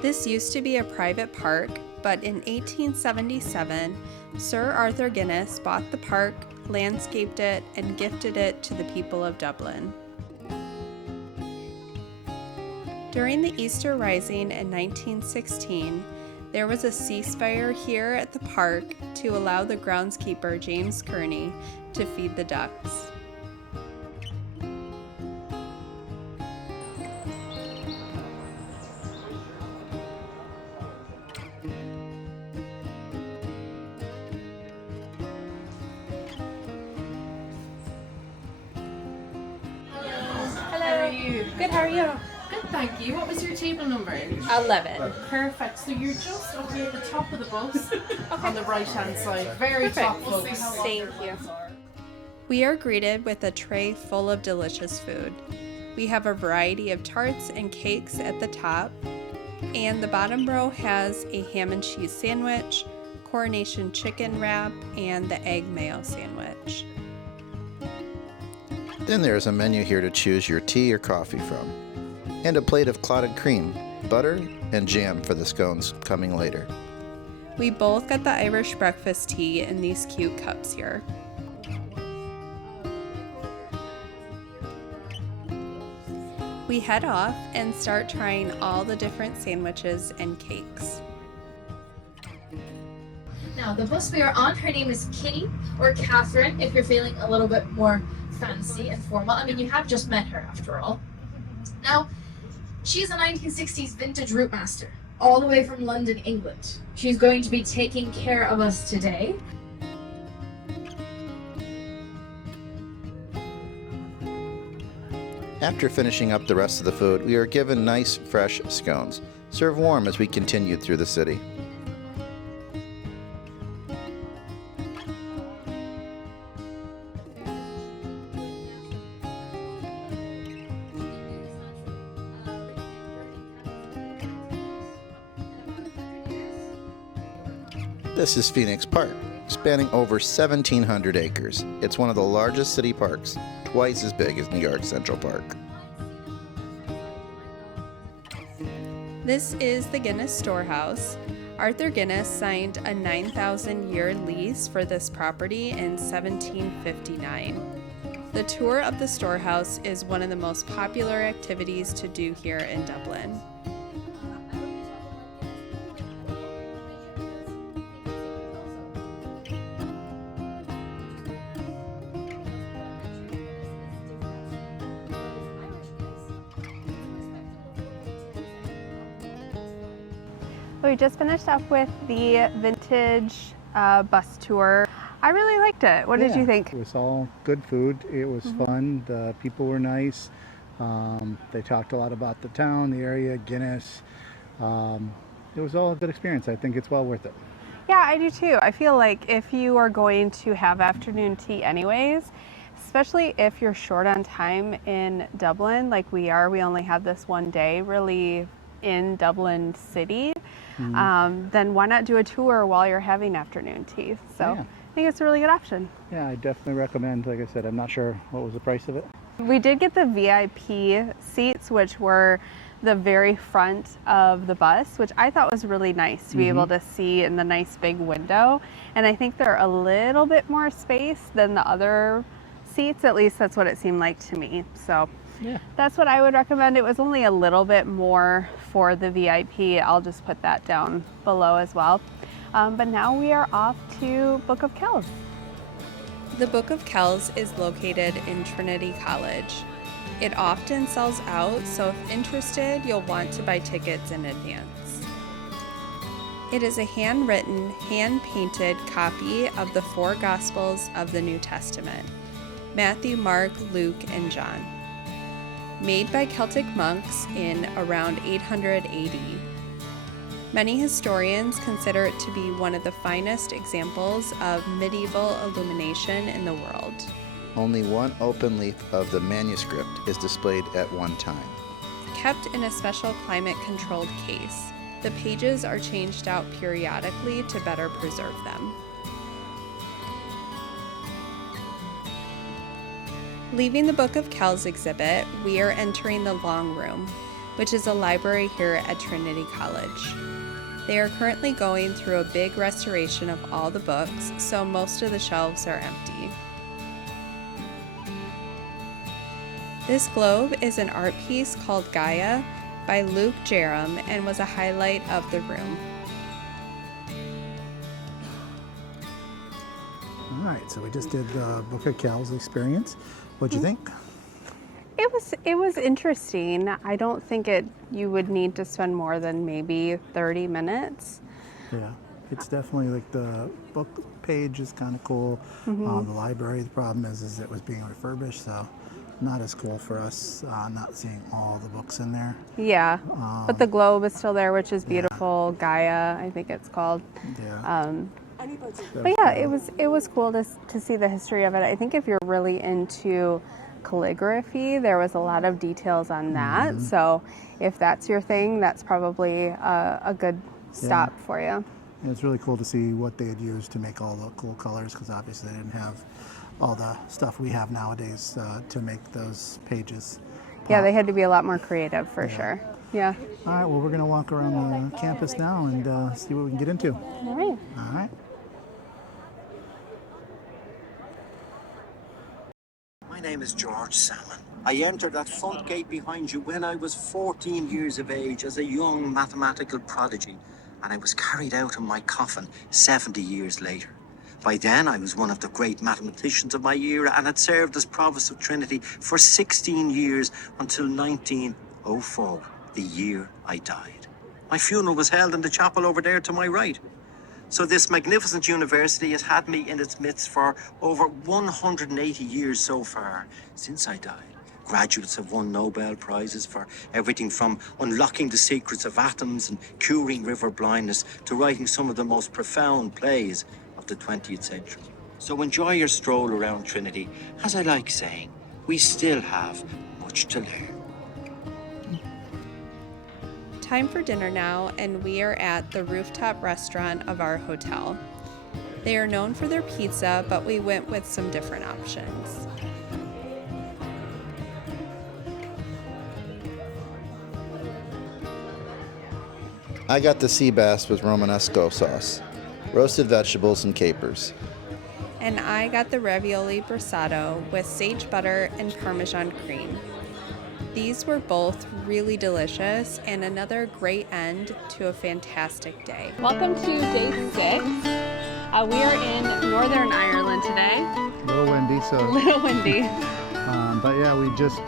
This used to be a private park, but in 1877, Sir Arthur Guinness bought the park, landscaped it, and gifted it to the people of Dublin. During the Easter Rising in 1916, there was a ceasefire here at the park to allow the groundskeeper James Kearney to feed the ducks. Good, how are you? Good, thank you. What was your table number? 11. Perfect. So you're just up here at the top of the bus on the right hand side. Very top, folks. Thank you. We are greeted with a tray full of delicious food. We have a variety of tarts and cakes at the top, and the bottom row has a ham and cheese sandwich, coronation chicken wrap, and the egg mayo sandwich. Then there is a menu here to choose your tea or coffee from, and a plate of clotted cream, butter, and jam for the scones coming later. We both got the Irish breakfast tea in these cute cups here. We head off and start trying all the different sandwiches and cakes. Now, the bus we are on, her name is Kitty, or Catherine, if you're feeling a little bit more fancy and formal. I mean, you have just met her after all. Now, she's a 1960s vintage route master, all the way from London, England. She's going to be taking care of us today. After finishing up the rest of the food, we are given nice, fresh scones, served warm as we continued through the city. This is Phoenix Park, spanning over 1,700 acres. It's one of the largest city parks, twice as big as New York Central Park. This is the Guinness Storehouse. Arthur Guinness signed a 9,000-year lease for this property in 1759. The tour of the storehouse is one of the most popular activities to do here in Dublin. We just finished up with the vintage bus tour. I really liked it. What did you think? It was all good food. It was fun. The people were nice. They talked a lot about the town, the area, Guinness. It was all a good experience. I think it's well worth it. Yeah, I do too. I feel like if you are going to have afternoon tea anyways, especially if you're short on time in Dublin, like we are, we only have this one day really in Dublin City, then why not do a tour while you're having afternoon tea? So I think it's a really good option. Yeah, I definitely recommend. Like I said, I'm not sure what was the price of it. We did get the VIP seats, which were the very front of the bus, which I thought was really nice to be able to see in the nice big window. And I think they're a little bit more space than the other seats. At least that's what it seemed like to me. So that's what I would recommend. It was only a little bit more for the VIP. I'll just put that down below as well. But now we are off to Book of Kells. The Book of Kells is located in Trinity College. It often sells out, so if interested, you'll want to buy tickets in advance. It is a handwritten, hand-painted copy of the four Gospels of the New Testament: Matthew, Mark, Luke, and John. Made by Celtic monks in around 800 AD. Many historians consider it to be one of the finest examples of medieval illumination in the world. Only one open leaf of the manuscript is displayed at one time. Kept in a special climate-controlled case, the pages are changed out periodically to better preserve them. Leaving the Book of Kells exhibit, we are entering the Long Room, which is a library here at Trinity College. They are currently going through a big restoration of all the books, so most of the shelves are empty. This globe is an art piece called Gaia by Luke Jerram and was a highlight of the room. All right, so we just did the Book of Kells experience. What'd you think? It was interesting. I don't think you would need to spend more than maybe 30 minutes. Yeah, it's definitely like the book page is kind of cool. The library, the problem is it was being refurbished, so not as cool for us not seeing all the books in there. Yeah, but the globe is still there, which is beautiful. Gaia, I think it's called. Yeah. But yeah, it was cool to see the history of it. I think if you're really into calligraphy, there was a lot of details on that. So if that's your thing, that's probably a good stop for you. And it's really cool to see what they had used to make all the cool colors, because obviously they didn't have all the stuff we have nowadays to make those pages. Yeah, they had to be a lot more creative for sure. Yeah. All right, well, we're going to walk around the campus now and see what we can get into. All right. All right. My name is George Salmon. I entered that front gate behind you when I was 14 years of age as a young mathematical prodigy, and I was carried out in my coffin 70 years later. By then, I was one of the great mathematicians of my era and had served as Provost of Trinity for 16 years until 1904, the year I died. My funeral was held in the chapel over there to my right. So this magnificent university has had me in its midst for over 180 years so far, since I died. Graduates have won Nobel Prizes for everything from unlocking the secrets of atoms and curing river blindness to writing some of the most profound plays of the 20th century. So enjoy your stroll around Trinity. As I like saying, we still have much to learn. Time for dinner now, and we are at the rooftop restaurant of our hotel. They are known for their pizza, but we went with some different options. I got the sea bass with Romanesco sauce, roasted vegetables and capers. And I got the ravioli brassato with sage butter and Parmesan cream. These were both really delicious and another great end to a fantastic day. Welcome to day 6. We are in Northern Ireland today. A little windy, so. A little windy. But yeah, we just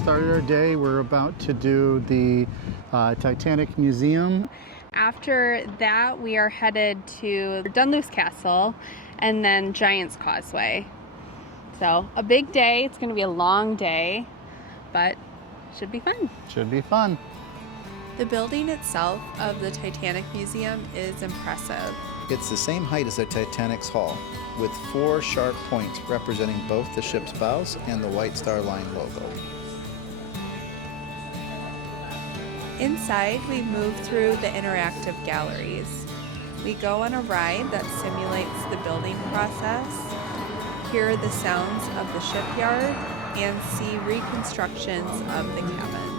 started our day. We're about to do the Titanic Museum. After that, we are headed to Dunluce Castle and then Giant's Causeway. So a big day. It's going to be a long day, but should be fun. Should be fun. The building itself of the Titanic Museum is impressive. It's the same height as the Titanic's hull, with 4 sharp points representing both the ship's bows and the White Star Line logo. Inside, we move through the interactive galleries. We go on a ride that simulates the building process, hear the sounds of the shipyard, and see reconstructions of the cabins.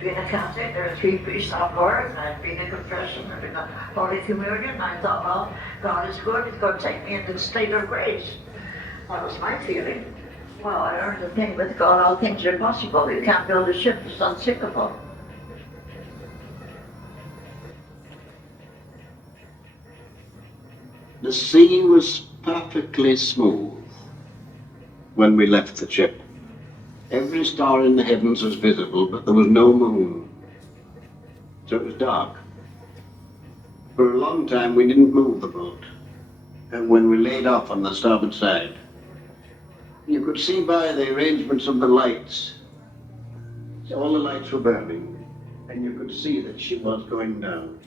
Being a Catholic, there are 3 priests on board, and being a confession, and being a Holy Communion, I thought, well, God is good, He's going to take me into the state of grace. That was my feeling. Well, I learned the thing with God, all things are possible. You can't build a ship that's unsinkable. The sea was perfectly smooth when we left the ship. Every star in the heavens was visible, but there was no moon. So it was dark. For a long time we didn't move the boat. And when we laid off on the starboard side, you could see by the arrangements of the lights. So all the lights were burning, and you could see that she was going down.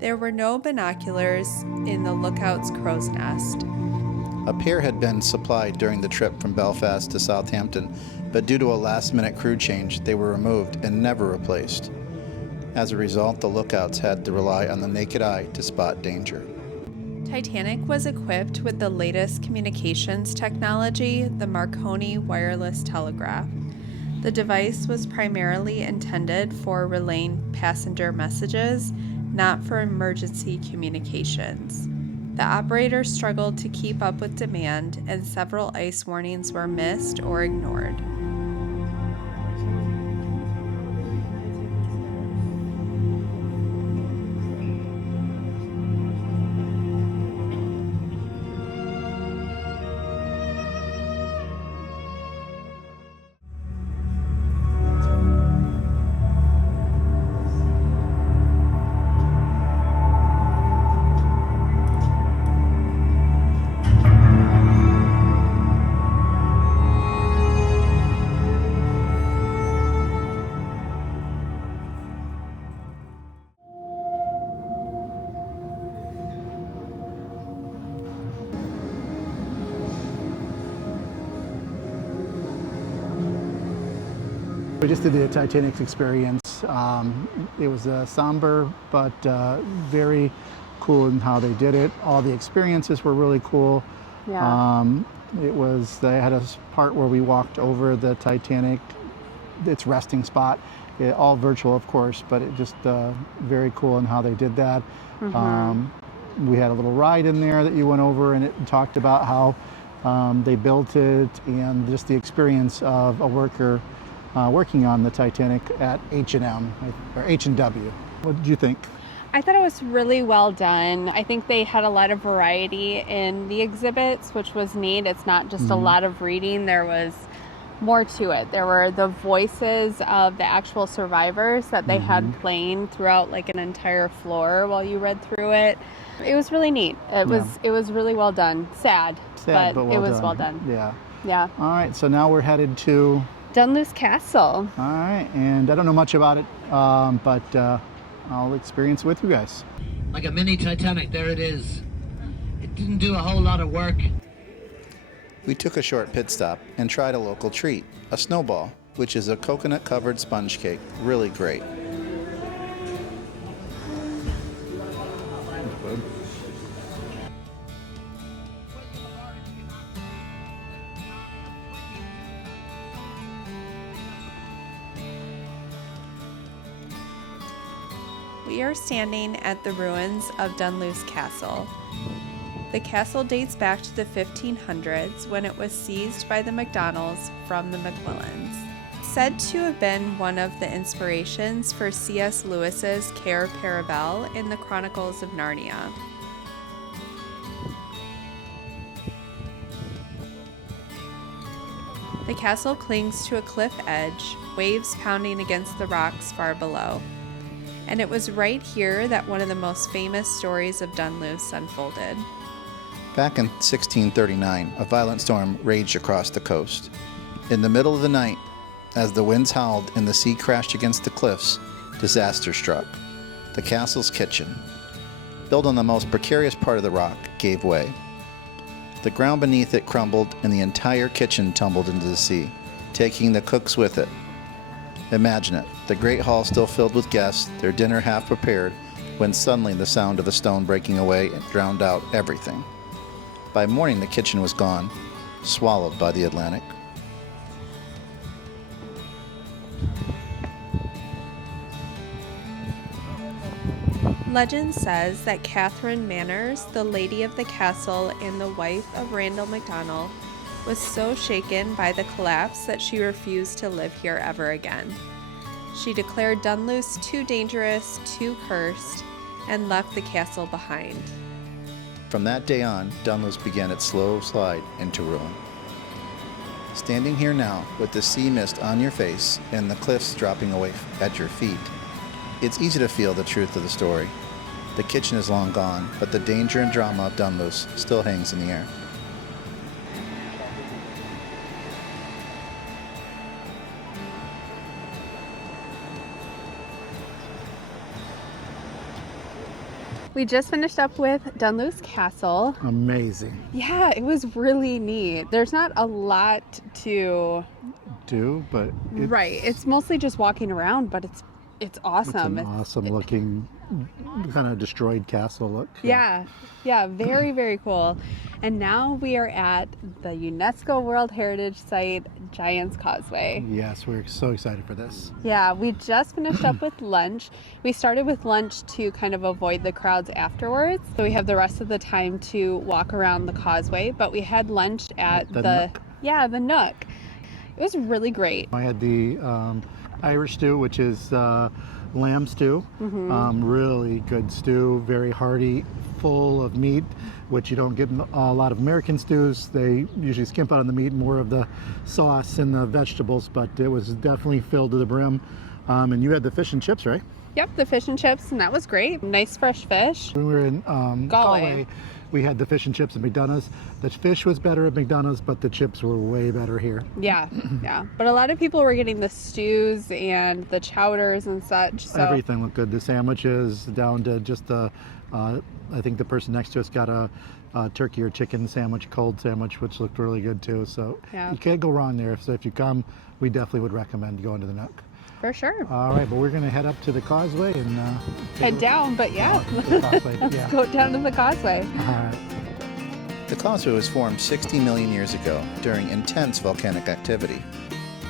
There were no binoculars in the lookout's crow's nest. A pair had been supplied during the trip from Belfast to Southampton, but due to a last-minute crew change, they were removed and never replaced. As a result, the lookouts had to rely on the naked eye to spot danger. Titanic was equipped with the latest communications technology, the Marconi wireless telegraph. The device was primarily intended for relaying passenger messages, not for emergency communications. The operator struggled to keep up with demand, and several ice warnings were missed or ignored. We just did the Titanic experience. It was somber, but very cool in how they did it. All the experiences were really cool. Yeah. They had a part where we walked over the Titanic, its resting spot. All virtual, of course, but it just very cool in how they did that. We had a little ride in there that you went over, and it talked about how they built it and just the experience of a worker working on the Titanic at H&M or H&W. What did you think? I thought it was really well done. I think they had a lot of variety in the exhibits, which was neat. It's not just a lot of reading. There was more to it. There were the voices of the actual survivors that they had playing throughout like an entire floor while you read through it. It was really neat. It was really well done. Sad, but well it was done. Well done. Yeah. Yeah. All right, so now we're headed to Dunluce Castle. All right, and I don't know much about it, but I'll experience it with you guys. Like a mini Titanic, there it is. It didn't do a whole lot of work. We took a short pit stop and tried a local treat, a snowball. which is a coconut-covered sponge cake. Really great. We are standing at the ruins of Dunluce Castle. The castle dates back to the 1500s when it was seized by the MacDonalds from the Macmillans. Said to have been one of the inspirations for C.S. Lewis's Cair Paravel in the Chronicles of Narnia. The castle clings to a cliff edge, waves pounding against the rocks far below. And it was right here that one of the most famous stories of Dunluce unfolded. Back in 1639, a violent storm raged across the coast. In the middle of the night, as the winds howled and the sea crashed against the cliffs, disaster struck. The castle's kitchen, built on the most precarious part of the rock, gave way. The ground beneath it crumbled and the entire kitchen tumbled into the sea, taking the cooks with it. Imagine it, the great hall still filled with guests, their dinner half prepared, when suddenly the sound of a stone breaking away drowned out everything. By morning, the kitchen was gone, swallowed by the Atlantic. Legend says that Catherine Manners, the lady of the castle and the wife of Randall MacDonald, was so shaken by the collapse that she refused to live here ever again. She declared Dunluce too dangerous, too cursed, and left the castle behind. From that day on, Dunluce began its slow slide into ruin. Standing here now, with the sea mist on your face and the cliffs dropping away at your feet, it's easy to feel the truth of the story. The kitchen is long gone, but the danger and drama of Dunluce still hangs in the air. We just finished up with Dunluce Castle. Amazing. Yeah, it was really neat. There's not a lot to do, but it's mostly just walking around, but it's awesome. It's an awesome looking, kind of destroyed castle look. Yeah, very, very cool. And now we are at the UNESCO World Heritage Site, Giant's Causeway. Yes, we're so excited for this. Yeah, we just finished up with lunch. We started with lunch to kind of avoid the crowds afterwards. So we have the rest of the time to walk around the causeway, but we had lunch at the Nook. Yeah, the Nook. It was really great. I had the Irish stew, which is lamb stew. Really good stew, very hearty, full of meat, which you don't get in a lot of American stews. They usually skimp out on the meat, more of the sauce and the vegetables, but it was definitely filled to the brim. And you had the fish and chips, right? Yep, the fish and chips, and that was great. Nice fresh fish. When we were in Galway, we had the fish and chips at McDonough's. The fish was better at McDonough's, but the chips were way better here. Yeah. But a lot of people were getting the stews and the chowders and such. So. Everything looked good. The sandwiches, down to just the, I think the person next to us got a turkey or chicken sandwich, cold sandwich, which looked really good too. So you can't go wrong there. So if you come, we definitely would recommend going to the Nook. For sure. All right, but we're going to head up to the causeway and head down, but the causeway. Let's go down to the causeway. All right. The causeway was formed 60 million years ago during intense volcanic activity.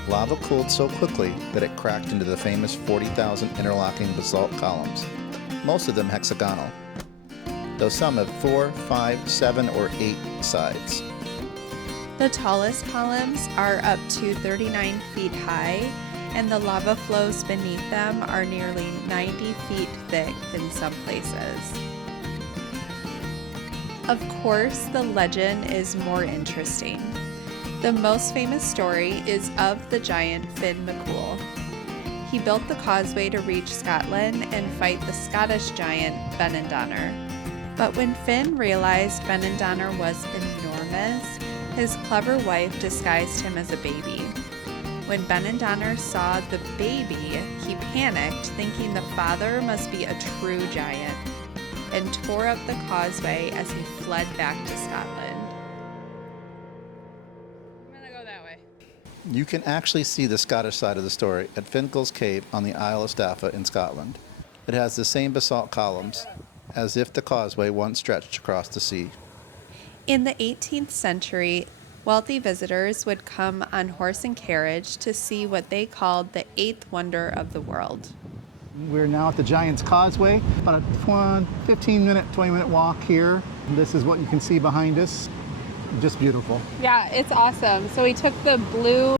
Lava cooled so quickly that it cracked into the famous 40,000 interlocking basalt columns, most of them hexagonal, though some have 4, 5, 7, or 8 sides. The tallest columns are up to 39 feet high, and the lava flows beneath them are nearly 90 feet thick in some places. Of course, the legend is more interesting. The most famous story is of the giant Finn McCool. He built the causeway to reach Scotland and fight the Scottish giant Benandonner. But when Finn realized Benandonner was enormous, his clever wife disguised him as a baby. When Benandonner saw the baby, he panicked, thinking the father must be a true giant, and tore up the causeway as he fled back to Scotland. I'm gonna go that way. You can actually see the Scottish side of the story at Finkel's Cave on the Isle of Staffa in Scotland. It has the same basalt columns as if the Causeway once stretched across the sea. In the 18th century, wealthy visitors would come on horse and carriage to see what they called the eighth wonder of the world. We're now at the Giant's Causeway, about a 15-minute, 20-minute walk here. This is what you can see behind us. Just beautiful. Yeah, it's awesome. So we took the blue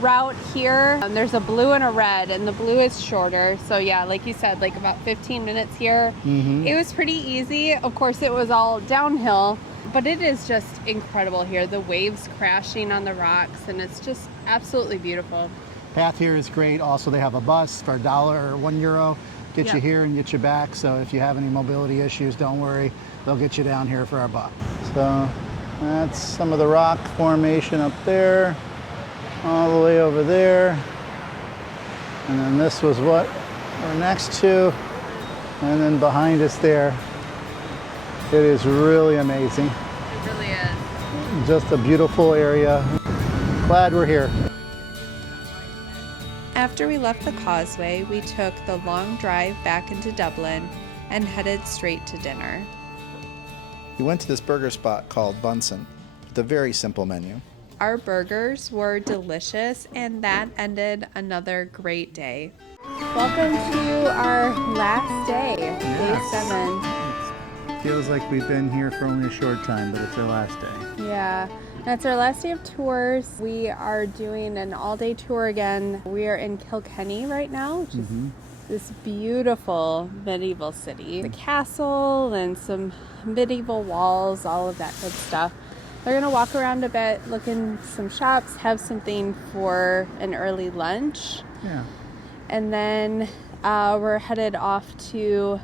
route here. There's a blue and a red, and the blue is shorter. So yeah, like you said, like about 15 minutes here. It was pretty easy. Of course, it was all downhill, but it is just incredible here. The waves crashing on the rocks, and it's just absolutely beautiful. Path here is great. Also, they have a bus for $1 or €1. Get you here and get you back. So if you have any mobility issues, don't worry. They'll get you down here for our buck. So that's some of the rock formation up there, all the way over there. And then this was what we're next to. And then behind us there, it is really amazing. It really is. Just a beautiful area. Glad we're here. After we left the Causeway, we took the long drive back into Dublin and headed straight to dinner. We went to this burger spot called Bunsen with a very simple menu. Our burgers were delicious, and that ended another great day. Welcome to our last day, day 7. It feels like we've been here for only a short time, but it's our last day. Yeah, that's our last day of tours. We are doing an all-day tour again. We are in Kilkenny right now, which is this beautiful medieval city. The castle and some medieval walls, all of that good stuff. We're gonna walk around a bit, look in some shops, have something for an early lunch. Yeah. And then we're headed off to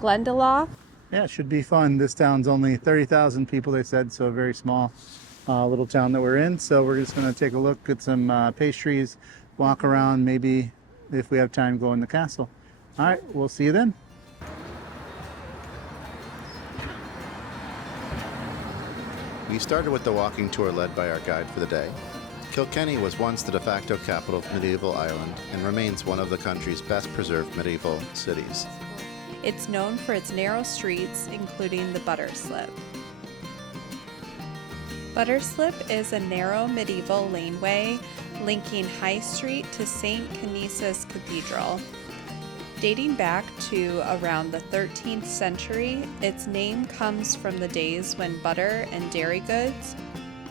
Glendalough. Yeah, it should be fun. This town's only 30,000 people, they said, so a very small little town that we're in. So we're just going to take a look at some pastries, walk around, maybe if we have time, go in the castle. All right, we'll see you then. We started with the walking tour led by our guide for the day. Kilkenny was once the de facto capital of medieval Ireland and remains one of the country's best preserved medieval cities. It's known for its narrow streets, including the Butterslip. Butterslip is a narrow medieval laneway linking High Street to St. Canice's Cathedral. Dating back to around the 13th century, its name comes from the days when butter and dairy goods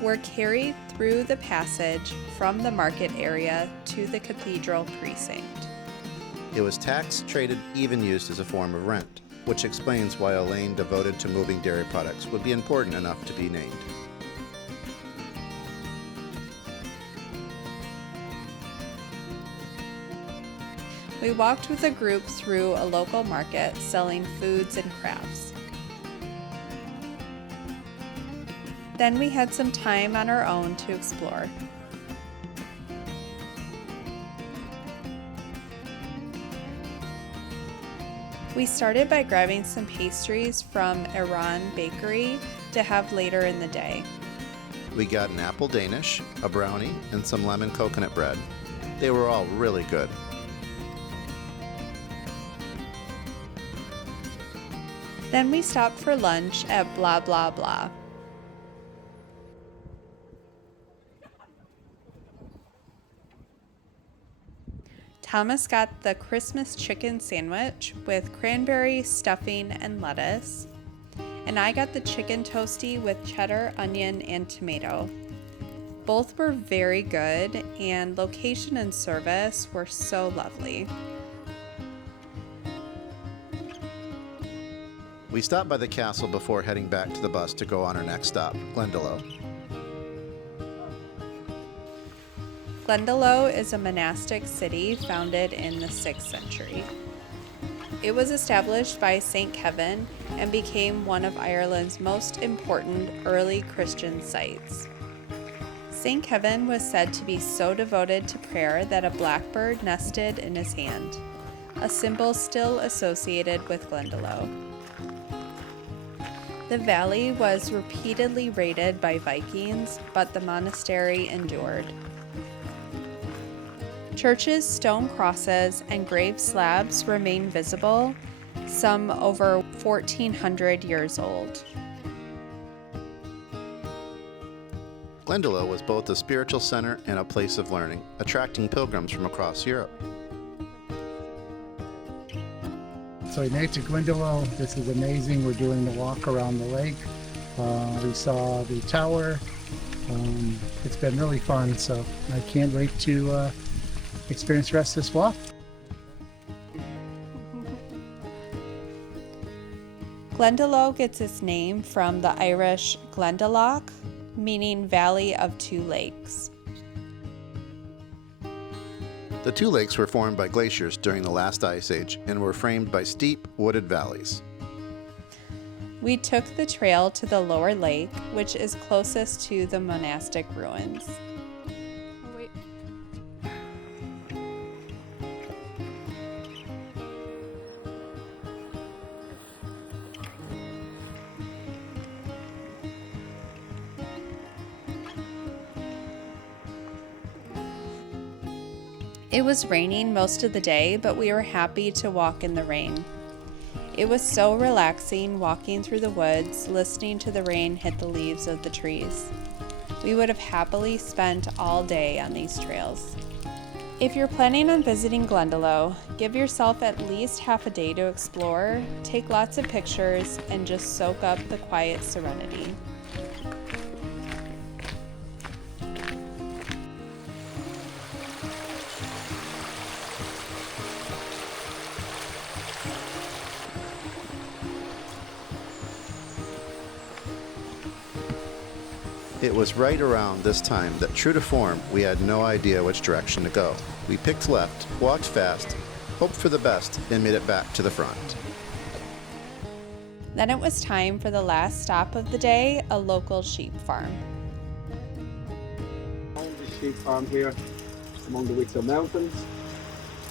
were carried through the passage from the market area to the cathedral precinct. It was taxed, traded, even used as a form of rent, which explains why a lane devoted to moving dairy products would be important enough to be named. We walked with a group through a local market selling foods and crafts. Then we had some time on our own to explore. We started by grabbing some pastries from Aran Bakery to have later in the day. We got an apple Danish, a brownie, and some lemon coconut bread. They were all really good. Then we stopped for lunch at Blah Blah Blah. Thomas got the Christmas chicken sandwich with cranberry, stuffing, and lettuce. And I got the chicken toastie with cheddar, onion, and tomato. Both were very good, and location and service were so lovely. We stopped by the castle before heading back to the bus to go on our next stop, Glendalough. Glendalough is a monastic city founded in the 6th century. It was established by St. Kevin and became one of Ireland's most important early Christian sites. St. Kevin was said to be so devoted to prayer that a blackbird nested in his hand, a symbol still associated with Glendalough. The valley was repeatedly raided by Vikings, but the monastery endured. Churches' stone crosses and grave slabs remain visible, some over 1,400 years old. Glendalough was both a spiritual center and a place of learning, attracting pilgrims from across Europe. So we made it to Glendalough. This is amazing. We're doing the walk around the lake. We saw the tower. It's been really fun, so I can't wait to experience the rest of this walk. Glendalough gets its name from the Irish Glendalough, meaning Valley of Two Lakes. The two lakes were formed by glaciers during the last ice age and were framed by steep, wooded valleys. We took the trail to the lower lake, which is closest to the monastic ruins. It was raining most of the day, but we were happy to walk in the rain. It was so relaxing walking through the woods, listening to the rain hit the leaves of the trees. We would have happily spent all day on these trails. If you're planning on visiting Glendalough, give yourself at least half a day to explore, take lots of pictures, and just soak up the quiet serenity. It was right around this time that, true to form, we had no idea which direction to go. We picked left, walked fast, hoped for the best, and made it back to the front. Then it was time for the last stop of the day, a local sheep farm. On the sheep farm here, among the Wicklow Mountains.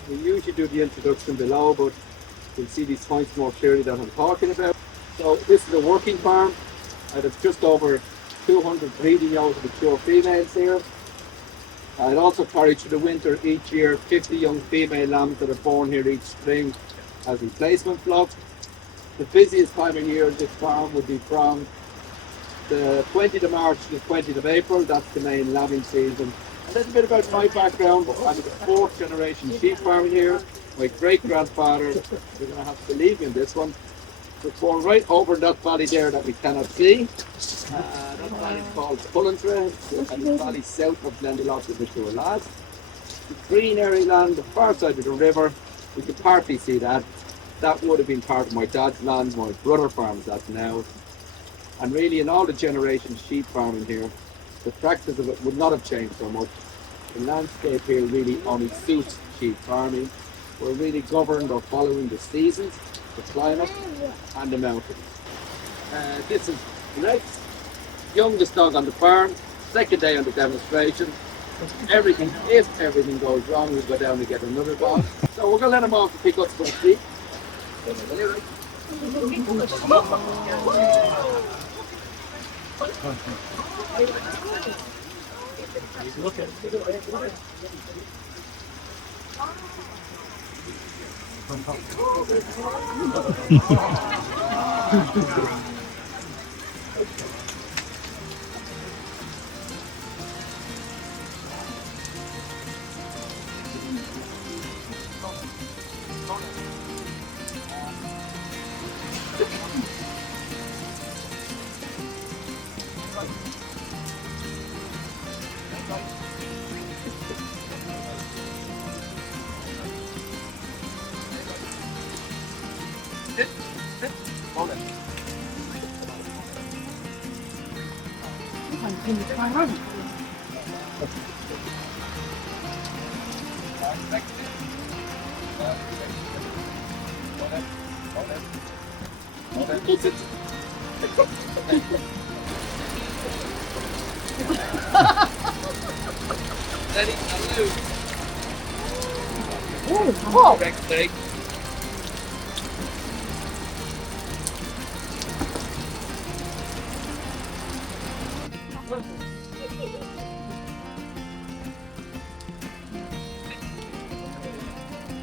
We usually do the introduction below, but you'll see these points more clearly that I'm talking about. So this is a working farm. I have just over 200 breeding out of mature females here. I'd also carry through the winter each year 50 young female lambs that are born here each spring as replacement flock. The busiest time of year of this farm would be from the 20th of March to the 20th of April. That's the main lambing season. A little bit about my background. I'm the fourth generation sheep farmer here. My great grandfather, you're going to have to believe me in this one, was born right over that valley there that we cannot see. That valley is called Cullentra, and the valley south of Glendalough is which we were last. The green area land, the far side of the river, we can partly see that. That would have been part of my dad's land, my brother farms that now. And really in all the generations sheep farming here, the practice of it would not have changed so much. The landscape here really only suits sheep farming. We're really governed or following the seasons, the climate and the mountains. This is Rex, youngest dog on the farm, second day on the demonstration. If everything goes wrong, we'll go down and get another dog. So we're going to let him off to pick up some sheep. Look at it.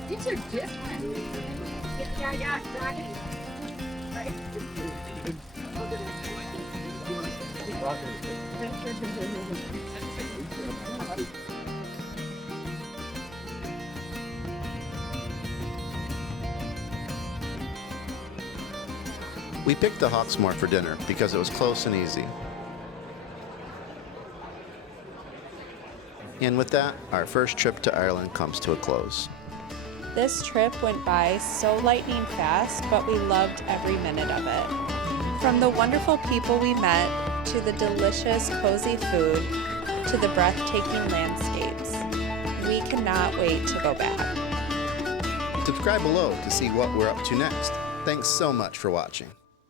These are different. Yeah, exactly. We picked the Hawksmoor for dinner because it was close and easy. And with that, our first trip to Ireland comes to a close. This trip went by so lightning fast, but we loved every minute of it. From the wonderful people we met, to the delicious, cozy food, to the breathtaking landscapes. We cannot wait to go back. Subscribe below to see what we're up to next. Thanks so much for watching.